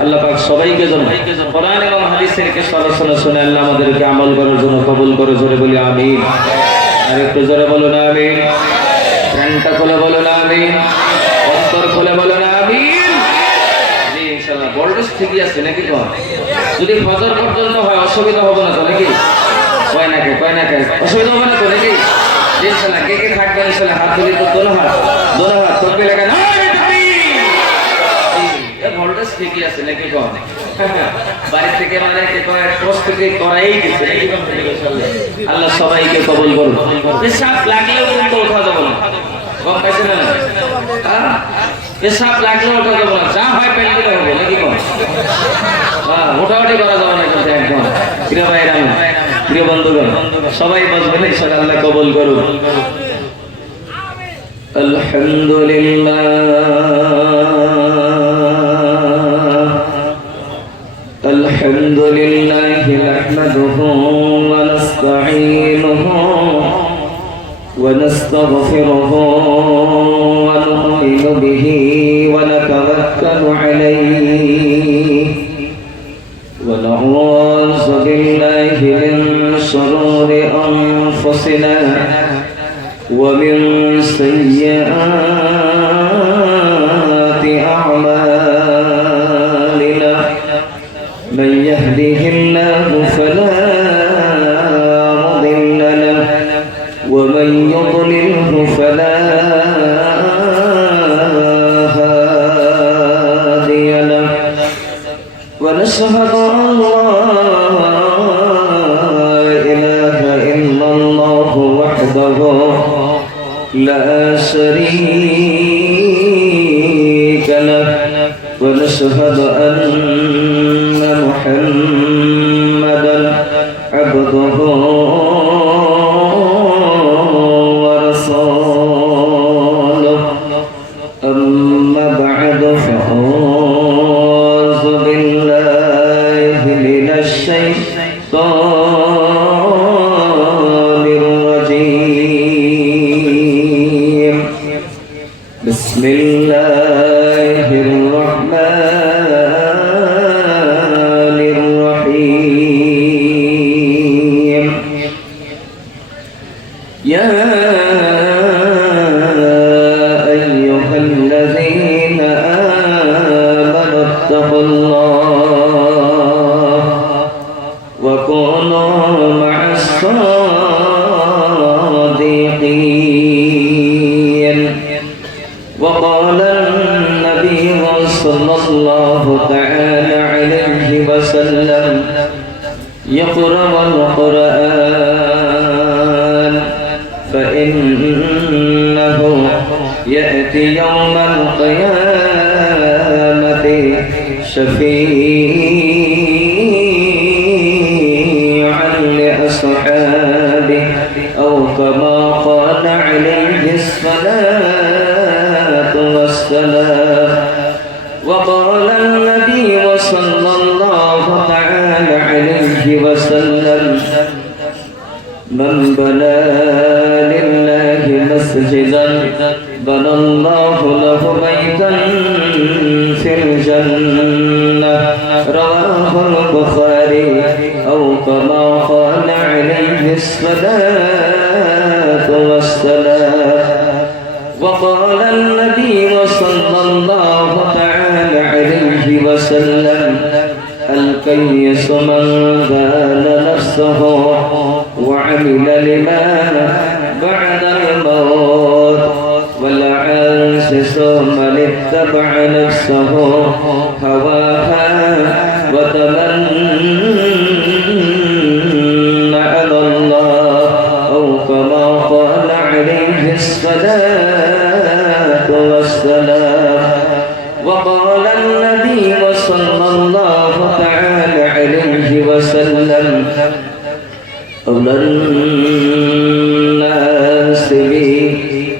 আল্লাহ পাক সবাইকে যেন কোরআন এবং হাদিসের কিছু আলোচনা শুনে আল্লাহ আমাদেরকে আমল করার জন্য কবুল করে। জোরে বলি আমিন। আর একটু জোরে বলুন আমিন। প্রাণটা খুলে বলুন আমিন। অন্তর খুলে বলুন আমিন। জি ইনশাআল্লাহ ভোল্টেজ ঠিকই আছে নাকি? কোন যদি ফজর পর্যন্ত হয় অসুবিধা হবে না তো নাকি? কয় না কে অসুবিধা হবে না তো নাকি? ইনশাআল্লাহ কে থাকবে ইনশাআল্লাহ হাত তুলি তো দোনো হাত তকবীর লাগা না। ভোল্টেজ ঠিকই আছে নাকি? কোন বাড়ি থেকে মানে প্রস্তুতি করাই দিচ্ছে নাকি? আল্লাহ সবাইকে কবুল করুন। পেশাব লাগলেও কিন্তু ওঠা যাবে না। কম পাইছে না? পেশাব লাগলেও ওঠা যাবে না। যা হয় পেল দিলে হবে নাকি? কোন মোটামুটি করা যাবে না কিন্তু একদম। প্রিয় ভাইরা প্রিয় বন্ধুগণ সবাই বসবেন ইনশাআল্লাহ। আল্লাহ কবুল করুন। আলহামদুলিল্লাহ الحمد لله نحمده ونستعينه ونستغفره ونؤمن به ونتوكل عليه ونعوذ بالله من شرور أنفسنا ومن سيئات أعمالنا من يهده الله فلا مضل له ومن يضلله فلا هادي له ونشهد أن لا إله إلا الله وحده لا شريك له ونشهد أن محمدا عبده ورسوله أما بعد فأعوذ بالله من الشيطان الرجيم بسم الله الرحمن الرحيم يا أيها الذين آمنوا اتقوا الله وكونوا مع الصادقين وقال النبي صلى الله تعالى عليه وسلم يقرأ القرآن فإنه يأتي يوم القيامة شفيعا لأصحابه أو كما قال عليه الصلاة والسلام وقال النبي صلى الله تعالى عليه وسلم من بنى لله مسجدا بنى الله له بيتا في الجنة رواه البخاري أو كما قال عليه الصلاة والسلام وقال النبي صلى الله تعالى عليه وسلم الكيس من دان نفسه وعمل لما بعد الموت والعاجز من اتبع نفسه هواها وتمنى على الله أو كما قال عليه الصلاة والسلام وقال النبي صلى الله تعالى عليه وسلم أولى الناس بي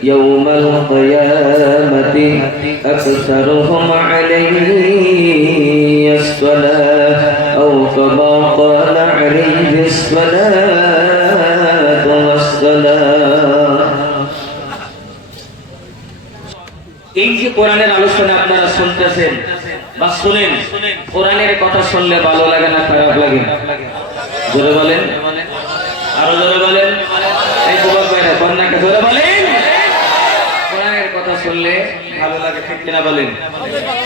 يوم القيامة أكثرهم عليه الصلاة أو كما قال عليه الصلاة والسلام এই যে কোরআনের আলোচনা আপনারা শুনতেছেন বা শুনেন, কোরআনের কথা শুনলে ভালো লাগে না খারাপ লাগে? জোরে বলেন, আরো জোরে বলেন। এই যুবক ভাইরা কন্যাকে জোরে বলেন। কোরআনের কথা শুনলে ভালো লাগে, ঠিক কিনা বলেন?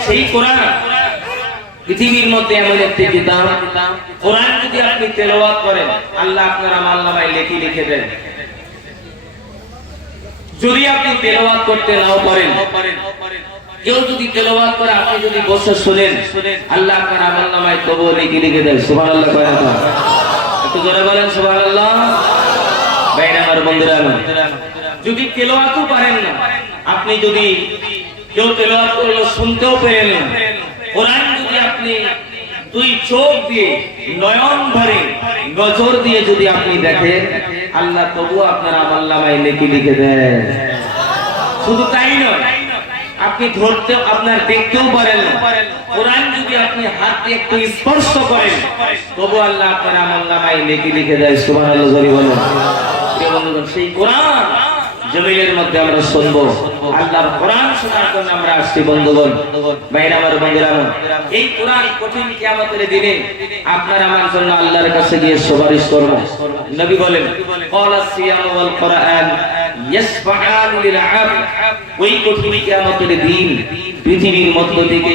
সেই কোরআন পৃথিবীর মধ্যে এমন একটি কিতাব, কোরআন যদি আপনি তেলাওয়াত করেন আল্লাহ আপনার আমলনামায় লেখি লিখে দেন। যদি আপনি তেলাওয়াত করতে নাও পারেন, কেউ যদি তেলাওয়াত করে আপনি যদি বসে শুনেন, আল্লাহ আপনার আমলনামায় তবুও লেখি লিখে দেন। সুবহানাল্লাহ কয় না? একটু জোরে বলেন সুবহানাল্লাহ। ভাইরা আমার, বন্ধুরা আমার, যদি তেলাওয়াতও পারেন না, আপনি যদি কেউ তেলাওয়াত করলো শুনতেও পেলেন না, কোরআন যদি আপনি দুই চোখ দিয়ে নয়ন ভরে নজর দিয়ে যদি আপনি দেখেন, আল্লাহ তবুও আপনার আমলনামায় নেকি লিখে দেন। শুধু তাই নয়, আপনি ধরতে আপনার দেখতেও পারেন না, কোরআন যদি আপনি হাত দিয়ে একটু স্পর্শ করেন তবু আল্লাহ আপনার আমলনামায় নেকি লিখে দেয়। সুবহানাল্লাহ জোরে বলেন। প্রিয় বন্ধুগণ, সেই কোরআন জমিনের মধ্যে আমরা শুনবো, আল্লাহর কোরআন শোনার জন্য আমরা আসছি বন্ধুগণ। ভাইরা আমার, বন্ধুরা আমার, এই কোরআন কঠিন কিয়ামতের দিনে আপনার আমার জন্য আল্লাহর কাছে গিয়ে সুপারিশ করব। নবী বলেন, ক্বালা সিয়াম ওয়াল কোরআন ইয়াসফাআন লিল আবদ। ওই কঠিন কিয়ামতের দিন পৃথিবীর মধ্য থেকে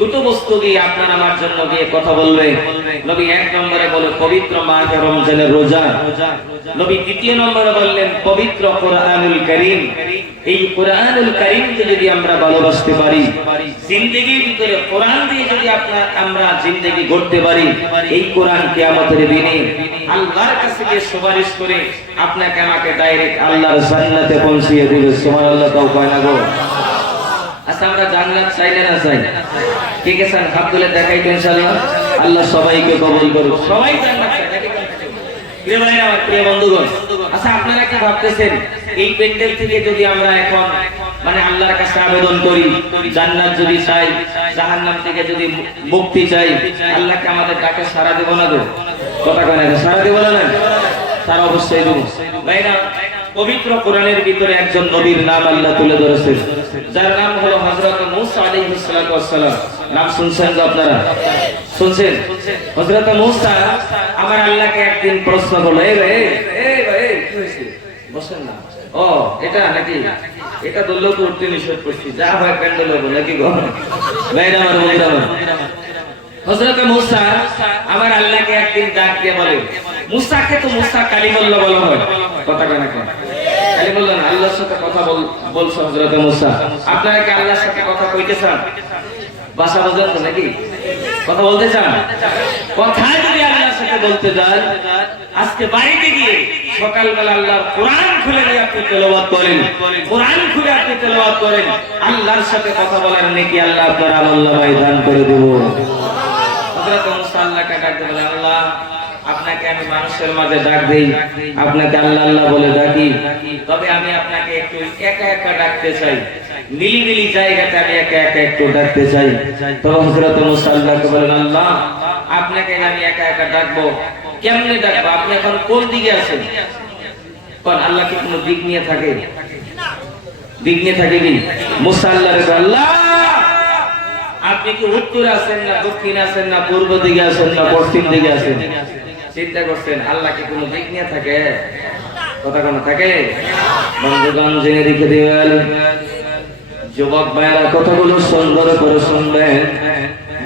দুটো বস্তু দিয়ে আপনার আমার জন্য গিয়ে কথা বলবে। নবী এক নম্বরে বলে পবিত্র মাহে রমজানের রোজা। নবী দ্বিতীয় নম্বরে বললেন পবিত্র কোরআনুল কারীম। এই কোরআনুল কারীমকে যদি আমরা ভালোবাসতে পারি, জিন্দেগির ভিতরে কোরআন দিয়ে যদি আমরা জিন্দেগি গড়তে পারি, এই কোরআন কিয়ামতের দিনে আল্লাহর কাছে গিয়ে সুপারিশ করে আপনাকে আমাকে ডাইরেক্ট আল্লাহর জান্নাতে পৌঁছিয়ে দিবে। সুবহানাল্লাহ তাও কয় না গো? আচ্ছা, আমরা জান্নাত চাই না চাই? ঠিক আছে, হাত তুলে দেখাই তো ইনশাআল্লাহ। আল্লাহ সবাইকে কবুল করুক। সবাই জান্নাত চাই, নাকি? প্রিয় ভাইরা আমার, প্রিয় বন্ধুগণ, আচ্ছা আপনারা কি ভাবতেছেন এই প্যান্ডেল থেকে যদি আমরা এখন মানে আল্লাহর কাছে আবেদন করি, জান্নাত যদি চাই, জাহান্নাম থেকে যদি মুক্তি চাই, আল্লাহকে আমাদের ডাকে সাড়া দেব না গো? কথা কয় না? সাড়া দেব না? সাড়া অবশ্যই দেব। ভাইরা, পবিত্র কোরআনের ভিতরে একজন নবীর নাম আল্লাহ তুলে ধরেছেন, যার নাম হলো হযরত মূসা আলাইহিস সালাতু ওয়াস সালাম। নাম শুনছেন তো আপনারা? শুনছেন? হযরত মূসা আমার আল্লাহকে একদিন প্রশ্ন করলো, এই ভাই কি হয়েছে? বসেন না। ও এটা নাকি? এটা দললো তো উঠতে নিষেধ করছি, যা হয় প্যান্ডেল হবে নাকি গো? ভাইরা আমার, বন্ধুরা আমার, হযরত মূসা আমার আল্লাহকে একদিন ডাক দিয়ে বলে, মূসাকে তো মূসা কালিমুল্লাহ বলা হয়। কথা কয় না? কালিমুল্লাহ আল্লাহর সাথে কথা বলছে হযরত মূসা। আপনারা কি আল্লাহর সাথে কথা কইতে চান? ভাষা বোঝেন তো নাকি? কথা বলতে চান? কথা যদি আল্লাহর সাথে বলতে যান, আজকে বাড়িতে গিয়ে সকালবেলা আল্লাহর কোরআন খুলে দিয়ে আপনি তেলাওয়াত করেন, কোরআন খুলে আপনি তেলাওয়াত করেন, আল্লাহর সাথে কথা বলার নেকি আল্লাহ আপনার আমলনামায় দান করে দেব। হযরত মূসা আল্লাহকে ডাকতে বলে, আল্লাহ আপনাকে আমি মানুষের মাঝে ডাক দেই, আপনাকে আল্লাহ আল্লাহ বলে ডাকি, তবে আমি আপনাকে একটু একা একা ডাকতে চাই, নিলিবিলি জায়গাতে আমি একা একা একটু ডাকতে চাই। তবে হযরত মূসা আল্লাহকে বলেন, আল্লাহ আপনাকে আমি একা একা ডাকবো, কেমনে ডাকবো? আপনি এখন কোন দিকে আছেন? কোন আল্লাহ কি কোনো দিক নিয়ে থাকে? দিক নিয়ে থাকে কি? মূসা আল্লাহরে বলে, আল্লাহ আপনি কি উত্তরে আছেন না দক্ষিণে আছেন না পূর্ব দিকে আছেন না পশ্চিম দিকে আছেন? চিন্তা করছেন আল্লাহ কি কোনো দিক নিয়ে থাকে? কথা কোনো থাকে? বন্ধুগণ, জেনে রেখে দিবেন, যুবক ভাইরা কথাগুলো সুন্দর করে শুনবেন,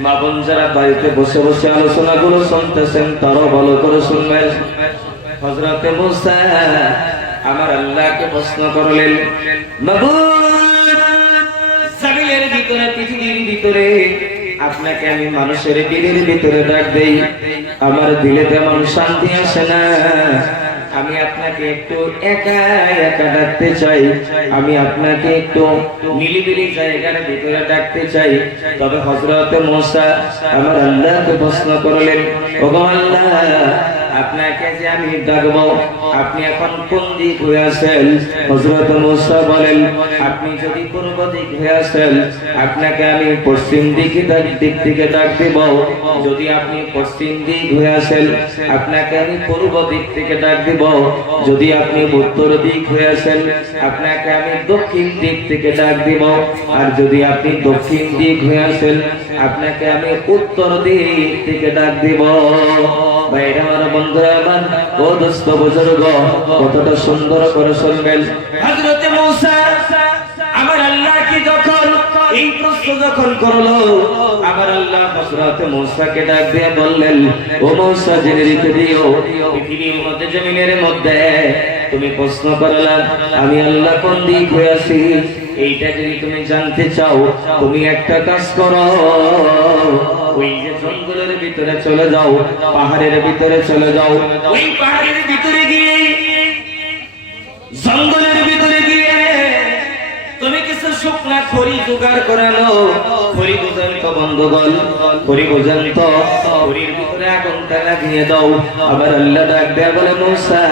মা বোন যারা বাড়িতে বসে বসে আলোচনাগুলো শুনতেছেন তারাও ভালো করে শুনবেন। হযরত মূসা আমার আল্লাহকে প্রশ্ন করলেন, মাবুদ জামিলের ভিতরে, পৃথিবীর ভিতরে আপনাকে আমি মানুষের দিলের ভিতরে ডাক দেই, আমার দিলে তেমন শান্তি আসে না, আমি আপনাকে একটু একা একা ডাকতে চাই, আমি আপনাকে একটু নিলিবিলি জায়গার ভিতরে ডাকতে চাই। তবে হযরত মূসা আমার আল্লাহকে প্রশ্ন করলেন, ওগো আল্লাহ আপনাকে যে আমি ডাকবো আপনি এখন কোন দিক হয়ে আছেন? হযরত মূসা বলেন, আপনি যদি পূর্ব দিক হয়ে আছেন আপনাকে আমি পশ্চিম দিক থেকে ডাক দেব, যদি আপনি পশ্চিম দিক হয়ে আছেন আপনাকে আমি পূর্ব দিক থেকে ডাক দেব, যদি আপনি উত্তর দিক হয়ে আছেন আপনাকে আমি দক্ষিণ দিক থেকে ডাক দেব, আর যদি আপনি দক্ষিণ দিক হয়ে আছেন আপনাকে আমি উত্তর দিক থেকে ডাক দিব। ভাইরা আমার, বন্ধুরা আমার, ও দোস্ত বুজুর্গ, কতটা সুন্দর করে শুনবেন। হযরত মূসা আমার আল্লাহকে যখন এই প্রশ্ন যখন করলো, আমার আল্লাহ হযরত মূসাকে ডাক দিয়ে বললেন, ও মূসা, জেনে রেখে দিও, পৃথিবীর মধ্যে, জমিনের মধ্যে তুমি প্রশ্ন করলা আমি আল্লাহ কোন দিক হয়ে আছি, এইটা যদি তুমি জানতে চাও, তুমি একটা কাজ করো, ওই যে জঙ্গলের ভিতরে চলে যাও, পাহাড়ের ভিতরে চলে যাও, ওই পাহাড়ের ভিতরে গিয়ে, জঙ্গলের ভিতরে গিয়ে তুমি কিছু শুকনা খড়ি জোগাড় করানো, খড়ি পর্যন্ত বন্ধুগণ, খড়ি পর্যন্ত খড়ির ভিতরে আগুনটা লাগিয়ে দাও। আবার আল্লাহ ডাক দেয়া বলে, মূসা,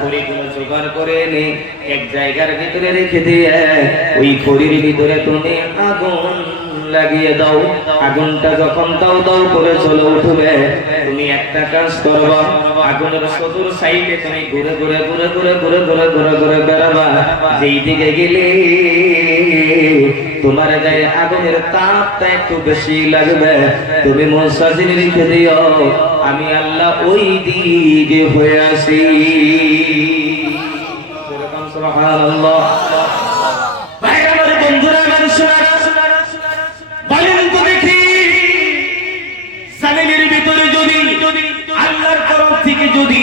খড়িগুলো জোগাড় করে এনে এক জায়গার ভিতরে রেখে দিয়ে ওই খড়ির ভিতরে তুমি আগুন লাগিয়ে দাও। আগুনটা যখন দাও দাও করে চলে উঠবে, তুমি একটা কাজ করবা, আগুনের চতুর সাইডে তুমি ঘুরে ঘুরে ঘুরে ঘুরে ঘুরে ঘুরে ঘুরে ঘুরে বেড়াবা। যেই দিকে গেলে তোমার গায়ে আগুনের তাপটা একটু বেশি লাগবে, তুমি মূসা জেনে রেখে দিও, আমি আল্লাহ ওই দিকে হয়ে আসি। সুবহানাল্লাহ। ভাইরা আমার, বন্ধুরা আমার, শোনা বলেন তো দেখি, জামিনের ভিতরে যদি আল্লাহর তরফ থেকে যদি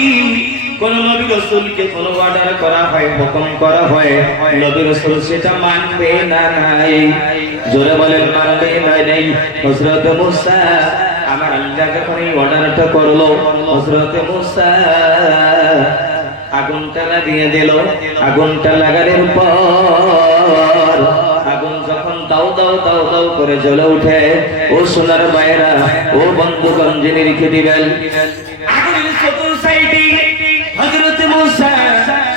কোন নবী রাসূলকে কোন অর্ডার করা হয়, হুকুম করা হয়, নবী রাসূল সেটা মানবে না নাই? জোরে বলেন, মানবে না নাই? হযরত মূসা আমার আল্লাহ যখন এই অর্ডারটা করলো, হযরত মূসা আগুনটা লাগিয়ে দিল। আগুনটা লাগানোর পর আগুন যখন দাও দাও দাও দাও করে জ্বলে উঠে, ও সোনার মায়েরা, ও বন্ধুগণ, জেনে রেখে দিবেন, আগুনের চতুর সাইডে হযরত মূসা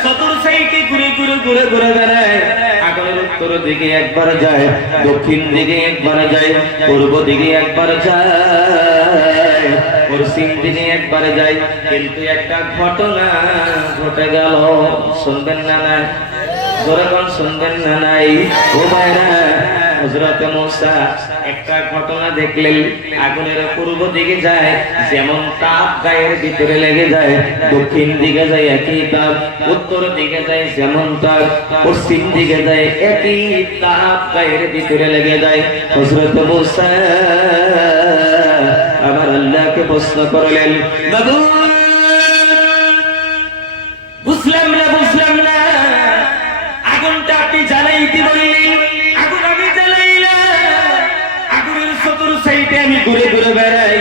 চতুর সাইডে ঘুরে ঘুরে ঘুরে ঘুরে বেড়ায়। আগুনের উত্তর দিকে একবার যায়, দক্ষিণ দিকে একবার যায়, পূর্ব দিকে একবার যায়, পশ্চিম দিকে একবার যায়। কিন্তু একটা ঘটনা ঘটে গেল, শুনবেন না না? যখন শুনবেন না নাই? ও ভাইরা, হযরত মূসা একটা ঘটনা দেখলেন, আগুনের পূর্ব দিকে যায় যেমন তাপ গায়ের ভিতরে লেগে যায়, দক্ষিণ দিকে যায় একই তাপ, উত্তর দিকে যায় যেমন তাপ, পশ্চিম দিকে যায় একই তাপ গায়ের ভিতরে লেগে যায়। হযরত মূসা আমার আল্লাহকে প্রশ্ন করলেন, বাবু বুঝলাম না, বুঝলাম না, আগুনটা আপনি জ্বালাইতে বললেন, আগুন আমি জ্বালাই না, আগুনের চতুর সাইডে আমি ঘুরে ঘুরে বেড়াই,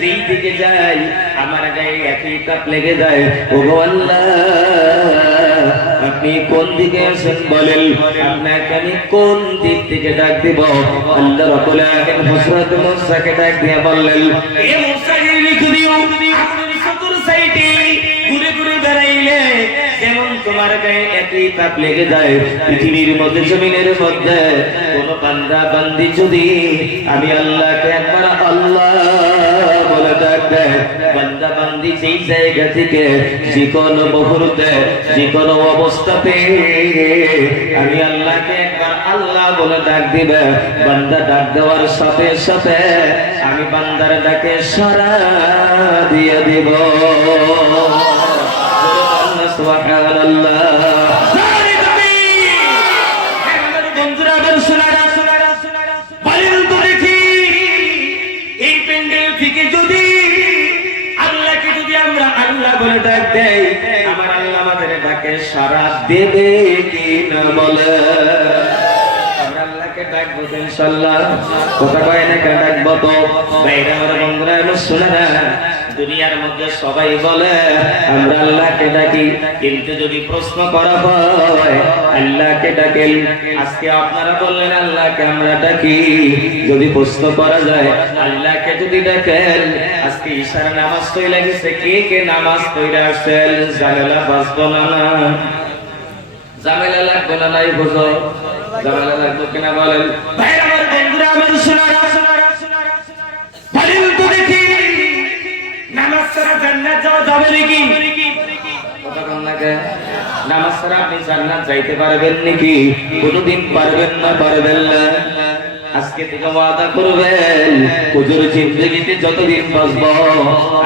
যেই দিকে যাই আমার গায়ে একই তাপ লেগে যায়। ও আল্লাহ, আপনি কোন দিকে আছেন বলেন, আপনাকে আমি কোন দিক থেকে ডাক দিব? আল্লাহ রাব্বুল আলামিন হযরত মূসাকে ডাক দিয়ে বললেন, এ মূসা, লিখে দিও, আগুনের চতুর সাইডে ঘুরে ঘুরে বেড়াইলে যেমন তোমার গায়ে একই তাপ লেগে যায়, পৃথিবীর মধ্যে, জমিনের মধ্যে কোন বান্দা বান্দি যদি আমি আল্লাহকে একবার আল্লাহ বলে ডাক দেয়, বান্দা বান্দি যেই জায়গা থেকে যে কোনো মুহূর্তে, যে কোনো অবস্থাতে আমি আল্লাহকে একবার আল্লাহ বলে ডাক দিবে, বান্দা ডাক দেওয়ার সাথে সাথে আমি বান্দার ডাকে সাড়া দিয়ে দিব। সুবহানাল্লাহ। বন্ধুরা আমার, শোনারা, বলেন তো দেখি, এই প্যান্ডেল থেকে যদি আল্লাহকে যদি আমরা আল্লাহ বলে ডাক দেই, আমার আল্লাহ আমাদের ডাকে সাড়া দেবে কি না? বলে আমরা আল্লাহকে ডাকবো তো ইনশাআল্লাহ। কথা কয় না, ডাকবো তো। ভাইরা আমার, বন্ধুরা আমার, শোনারা, দুনিয়ার মধ্যে সবাই বলে আমরা আল্লাহকে ডাকি, কিন্তু যদি প্রশ্ন করা হয় আল্লাহকে ডাকেন, আজকে আপনারা বললেন আল্লাহকে আমরা ডাকি, যদি প্রশ্ন করা যায় আল্লাহকে যদি ডাকেন, আজকে ঈশার নামাজ পড়ে গেছে, কে কে নামাজ পড়ে আসছেন? ঝামেলা বাঁচবো না? না ঝামেলা লাগবে না? নাই বুঝো, ঝামেলা লাগবে কিনা বলেন? ভাই আমার, বন্ধুরা আমার, শোনারা, বলেন তো দেখি, নামাজ ছাড়া জান্নাত যাওয়া যাবে নাকি? কথা বল না কে? নামাজ ছাড়া আপনি জান্নাত যাইতে পারবেন নাকি? কোনদিন পারবেন না, পারবেন না। আজকে থেকে ওয়াদা করবেন হুজুর জিন্দেগিতে যতদিন বাঁচব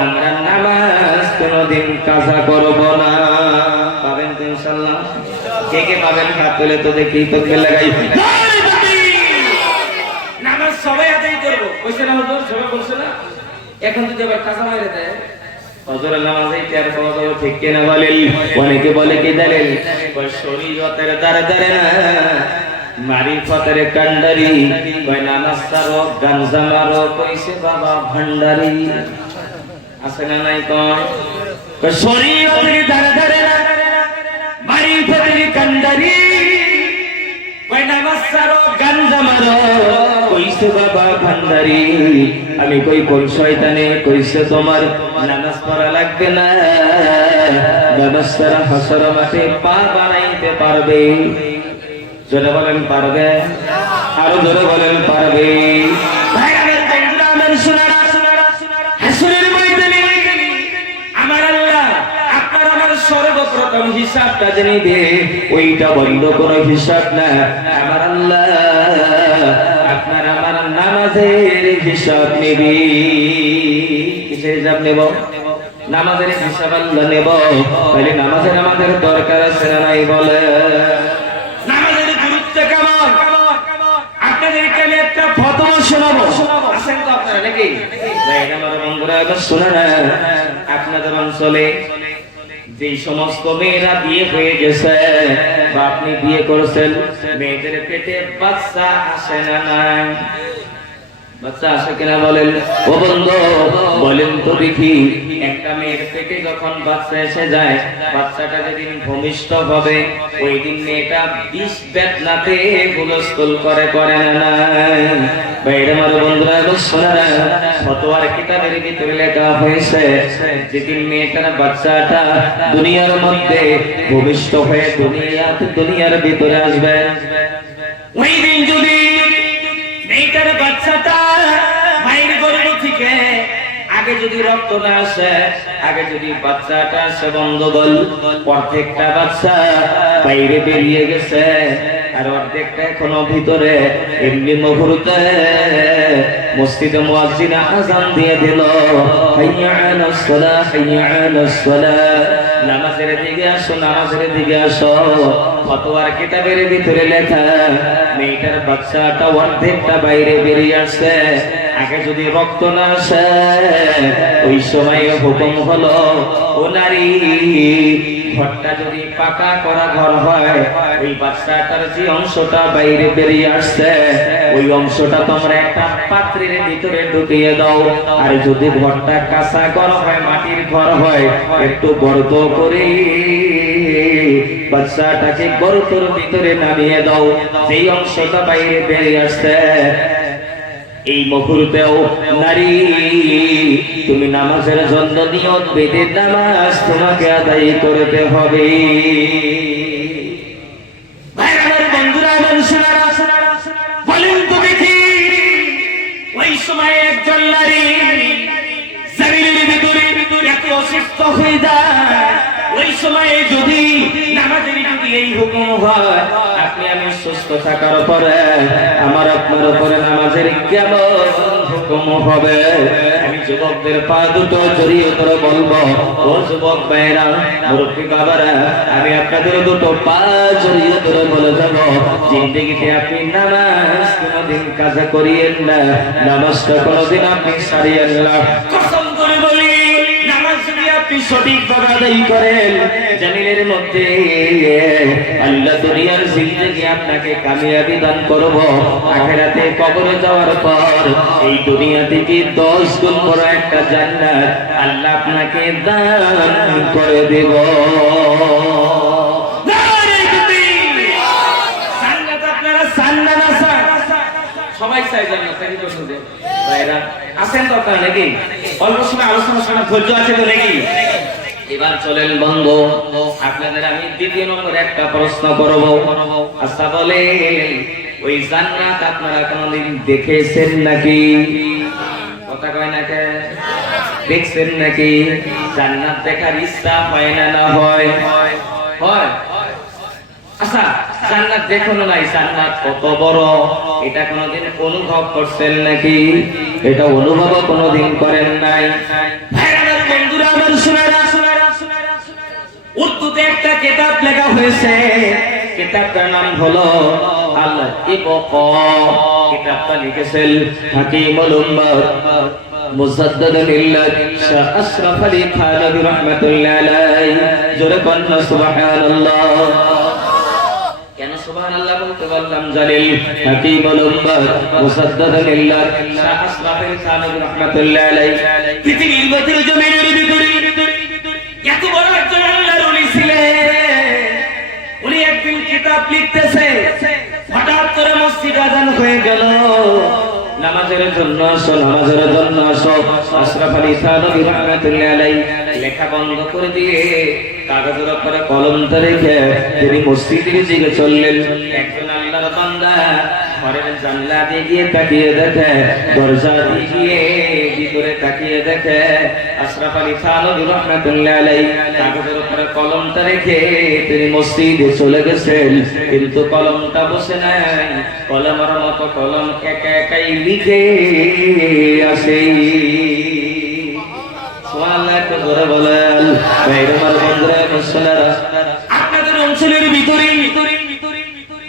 আমরা নামাজ কোনোদিন কাজা করব না। পাবেন তো ইনশাআল্লাহ? কে কে পাবেন হাত তুলে তো দেখি তোকে লাগাই। নামাজ সবাই আদায় করব কইছে না হুজুর? সবাই বলছে না? এখন যদি আবার কাজা মেরে দেয় ফজরের নামাজে তের ফজর ঠিক কিনা বলেন? অনেকে বলে কি দলিল? কই শরীয়তের দ্বারে দ্বারে না মারিফতের কান্ডারি, কই নামাজ সারো গাঞ্জা মারো কইছে বাবা ভান্ডারি। আছে না নাই? কই শরীয়তের দ্বারে দ্বারে না মারিফতের কান্ডারি, কই নামাজ সারো গাঞ্জা মারো কইছে বাবা ভান্ডারি। আমি কই কোন শয়তানে কইছে তোমার নামাজ পড়া লাগবে না, নামাজ ছাড়া হাসর মাঠে পা বানাইতে পারবে? জোরে বলেন পারবে? আরো জোরে বলেন পারবে? ভাই আমার বন্ধুরা আমার শোনারা হাসরের ময়দানে আমার আল্লাহ আপনার আমার সর্বপ্রথম হিসাবটা যে নিবে ওইটা বন্ধ কোনো হিসাব না। আমার আল্লাহ আপনার আমার নামাজের হিসাব নিবে। কিসের হিসাব নেব? নামাজের হিসাব আল্লাহ নেব। তাহলে নামাজের আমাদের দরকার আছে না নাই? বলে নামাজের গুরুত্ব কেমন আপনাদেরকে আমি একটা ফতোয়া শোনাবো। আছেন তো আপনারা নাকি? আমার বন্ধুরা এবার শোনা না, আপনাদের অঞ্চলে যে সমস্ত মেয়েরা বিয়ে হয়ে গেছে বা আপনি বিয়ে করেছেন, মেয়েদের পেটে বাচ্চা আসে না নাই? বাচ্চা আসে কিনা বলেন? ও বন্ধু বলেন তো দেখি, একটা মেয়ের পেটে যখন বাচ্চা এসে যায়, বাচ্চাটা যেদিন ভূমিষ্ঠ হবে ওই দিন মেয়েটা বিষ বেদনাতে হুলস্থুল করে না নাই? বাইরে আমার বন্ধুরা এবার শোনা না, ফতোয়ার কিতাবের ভিতরে লেখা হয়েছে যেদিন মেয়েটার বাচ্চাটা দুনিয়ার মধ্যে ভূমিষ্ঠ হয়ে দুনিয়ার ভিতরে আসবে, ওই দিন যদি মেয়েটার বাচ্চাটা মায়ের গর্ভ থেকে আগে যদি রক্ত না আসে, আগে যদি বাচ্চাটা আসে বন্ধুগণ, অর্ধেকটা বাচ্চা বাইরে বেরিয়ে গেছে আর অর্ধেকটা এখনো ভিতরে। এমনি মুহূর্তে মসজিদে মুয়াজ্জিন আযান দিয়ে দিল, হাইয়া আলাস সালাহ হাইয়া আলাস সালাহ, নামাজের দিকে আসো নামাজের দিকে আসো। ফতোয়ার কিতাবের ভিতরে লেখা মেয়েটার বাচ্চাটা অর্ধেকটা বাইরে বেরিয়ে আসছে, আগে যদি রক্ত না আসে ওই সময় হুকুম হলো ও নারী, ঘরটা যদি পাকা করা ঘর হয় ওই বাচ্চাটার যে অংশটা বাইরে বেরিয়ে আসছে ওই অংশটা তোমরা একটা পাত্রের ভিতরে ঢুকিয়ে দাও। আর যদি ঘরটা কাঁচা ঘর হয় মাটির ঘর হয় একটু গর্ত করে বাচ্চাটাকে গর্তের ভিতরে নামিয়ে দাও, যেই অংশটা বাইরে বেরিয়ে আসছে। এই মুহূর্তেও নারী তুমি নামাজের জন্য নিয়ত বেঁধে নামাজ তোমাকে আদায় করতে হবে। বন্ধুরা বলেন তো দেখি, ওই সময় একজন নারী শরীরের ভিতরে এত অসুস্থ হয়ে যায়, ওই সময়ে যদি নামাজের যদি এই হুকুম হয় আপনি আমি সুস্থ থাকার পরে আমার আপনার উপরে নামাজের কেমন হুকুম হবে? আমি যুবকদের পা দুটো জড়িয়ে ধরে বলবো, ও যুবক ভাইরা মুরব্বী বাবারা, আমি আপনাদের দুটো পা জড়িয়ে ধরে বলে যাব, জিন্দেগিতে আপনি নামাজ কোনোদিন কাজা করিয়েন না, নামাজটা কোনোদিন আপনি সারিয়েন না। কসম করে বলি নামাজ যদি আপনি সঠিকভাবে আদায় করেন জামিনের মধ্যে আল্লাহ দুনিয়ার জিন্দেগি আপনাকে কামিয়াবি দান করব, আখিরাতে কবরে যাওয়ার পর এই দুনিয়া থেকে 10 গুণ বড় একটা জান্নাত আল্লাহ আপনাকে দান করে দেব। জান্নাত আপনারা চান না না চান? সবাই চাই জান্নাত, তাই তো শুনতে ভাইরা আছেন তো আপনারা নাকি? অল্প সময় আলোচনা শোনার ধৈর্য আছে তো নাকি? এবার চলেন বন্ধু, আপনাদের আমি দ্বিতীয় নম্বর একটা প্রশ্ন করব। আচ্ছা বলেন, ওই জান্নাত আপনারা কোনদিন দেখেছেন নাকি? কথা কয় না কে? দেখছেন নাকি? জান্নাত দেখার ইচ্ছা হয় না না হয়? হয়। আচ্ছা জান্নাত দেখুন নাই, জান্নাত কত বড় এটা কোনোদিন অনুভব করছেন নাকি? এটা অনুভব কোনোদিন করেন নাই। ভাইরা বন্ধুরা আমার শোনারা, উর্দুতে একটা কিতাব লেখা হয়েছে, কিতাবটার নাম হলো আল ইবকা। কিতাবটা লিখেছেন হাকিমুল উম্মাহ মুসাদ্দাদ মিল্লাত শাহ আশরাফ আলী থানভী রাহমাতুল্লাহ আলাইহি। জোরে বলুন সুবহানাল্লাহ। কেন সুবহানাল্লাহ বলতে বললাম জানেন? হাকিমুল উম্মাহ মুসাদ্দাদ মিল্লাত শাহ আশরাফ আলী থানভী রাহমাতুল্লাহ আলাইহি পৃথিবীর গতির জমিনের ভিতরে এত বড় একজন আল্লাহর ওলি ছিলেন। উনি একদিন কিতাব লিখতেছে, হঠাৎ করে মসজিদ আযান হয়ে গেল। নামাজের জন্য আসো, নামাজের জন্য আসো। আশরাফ আলী থানভী রাহমাতুল্লাহ আলাইহি লেখা বন্ধ করে দিয়ে কাগজের উপরে কলমটা রেখে তিনি মসজিদের দিকে চললেন। একজন আল্লাহর বান্দা ঘরের জানলা দিয়ে গিয়ে তাকিয়ে দেখে, দরজা দিয়ে গিয়ে ভিতরে তাকিয়ে দেখে আশরাফ আলী থানভী রাহমাতুল্লাহ আলাইহি কাগজের উপরে কলমটা রেখে তিনি মসজিদে চলে গেছেন, কিন্তু কলমটা বসে নাই। কলমের মতো কলম একা একাই লিখে আসে। সুবহানাল্লাহ, একটু জোরে বলেন। ভাইরা বন্ধুরা মুসলিমরা, আপনাদের অঞ্চলের ভিতরে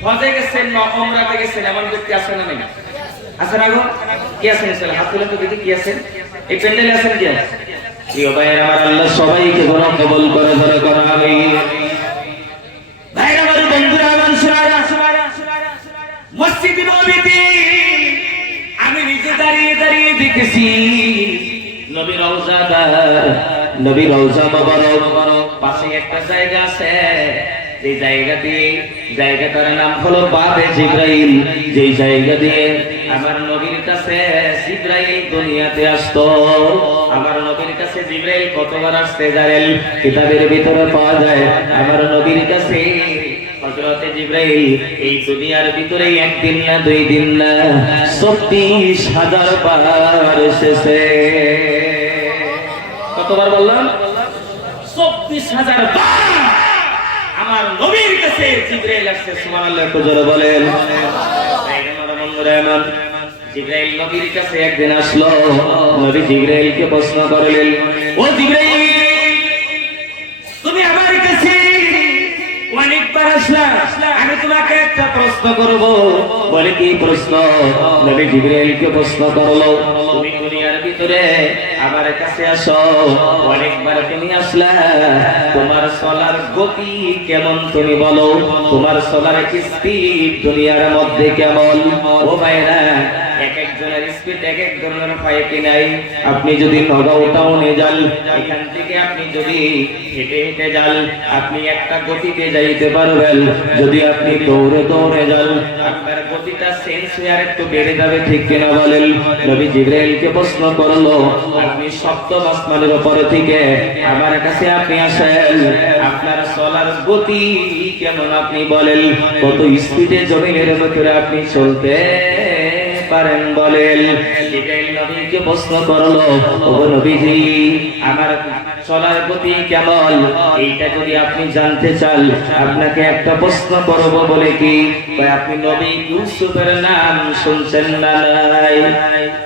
হজে গেছেন না উমরাতে গেছেন এমন ব্যক্তি আছে না নাই? আছে না গো? কি আছেন? হাত তুলে তো দেখি কি আছেন। এই প্যান্ডেলে আছেন কি? প্রিয় ভাইরা আমার, আল্লাহ সবাইকে গুনাহ কবুল করে ধরে করে আমিন। ভাইরা আমার বন্ধুরা আমার শোনারা, মসজিদ নববীতে আমি নিজে দাঁড়িয়ে দাঁড়িয়ে দেখেছি নবী রওজা মোবারক পাশে একটা জায়গা আছে। যে জায়গাটার নাম হলো বাবে জিবরাইল। যে জায়গা দিয়ে আমার নবীর কাছে জিবরাইল দুনিয়াতে আসতো। আমার নবীর কাছে জিবরাইল কতবার আসতে জানেন? কিতাবের ভিতরে পাওয়া যায় আমার নবীর কাছে হযরতে জিবরাইল এই দুনিয়ার ভিতরে একদিন না, দুই দিন না, ৩৬,০০০ বার এসেছে। কতবার বললাম? ৩৪,০০০ বার আমার নবীর কাছে জিবরাইল আসছে। সুবহানাল্লাহ, একটু জোরে বলেন। জিবরাইল নবীর কাছে একদিন আসলো। নবী জিবরাইলকে প্রশ্ন করলেন, ও জিবরাইল, তুমি আমার কাছে অনেকবার আসলা, আমি তোমাকে একটা প্রশ্ন করব। বলে কি প্রশ্ন? নবী জিবরাইলকে প্রশ্ন করলো, তুমি দুনিয়ার ভিতরে আমার কাছে আসো, অনেকবার তুমি আসলা, তোমার চলার গতি কেমন তুমি বলো? তোমার চলার স্পিড দুনিয়ার মধ্যে কেমন? ও ভাইরা, এক একজনের স্পিড এক এক ধরনের পায় কি নাই? আপনি যদি নগাঁও টাউনে যান, এখান থেকে আপনি যদি হেঁটে হেঁটে যান, আপনি একটা গতিতে যাইতে পারবেন। যদি আপনি দৌড়ে দৌড়ে যান, আপনার গতিটা চেঞ্জ হয়ে আর একটু বেড়ে যাবে, ঠিক কিনা বলেন? নবী জিবরাইলকে প্রশ্ন করলো, আপনি সপ্তম আসমানের উপরে থেকে আমার কাছে আপনি আসেন, আপনার চলার গতি কেমন আপনি বলেন? কত স্পিডে জমিনের ভিতরে আপনি চলতে পারেন বলেন? জিবরাইল নবীকে প্রশ্ন করলো, ও নবীজি, আমার চলার গতি কেমন এইটা যদি আপনি জানতে চান, আপনাকে একটা প্রশ্ন করব। বলে কি? আপনি নবী ইউসুফের নাম শুনছেন না নাই?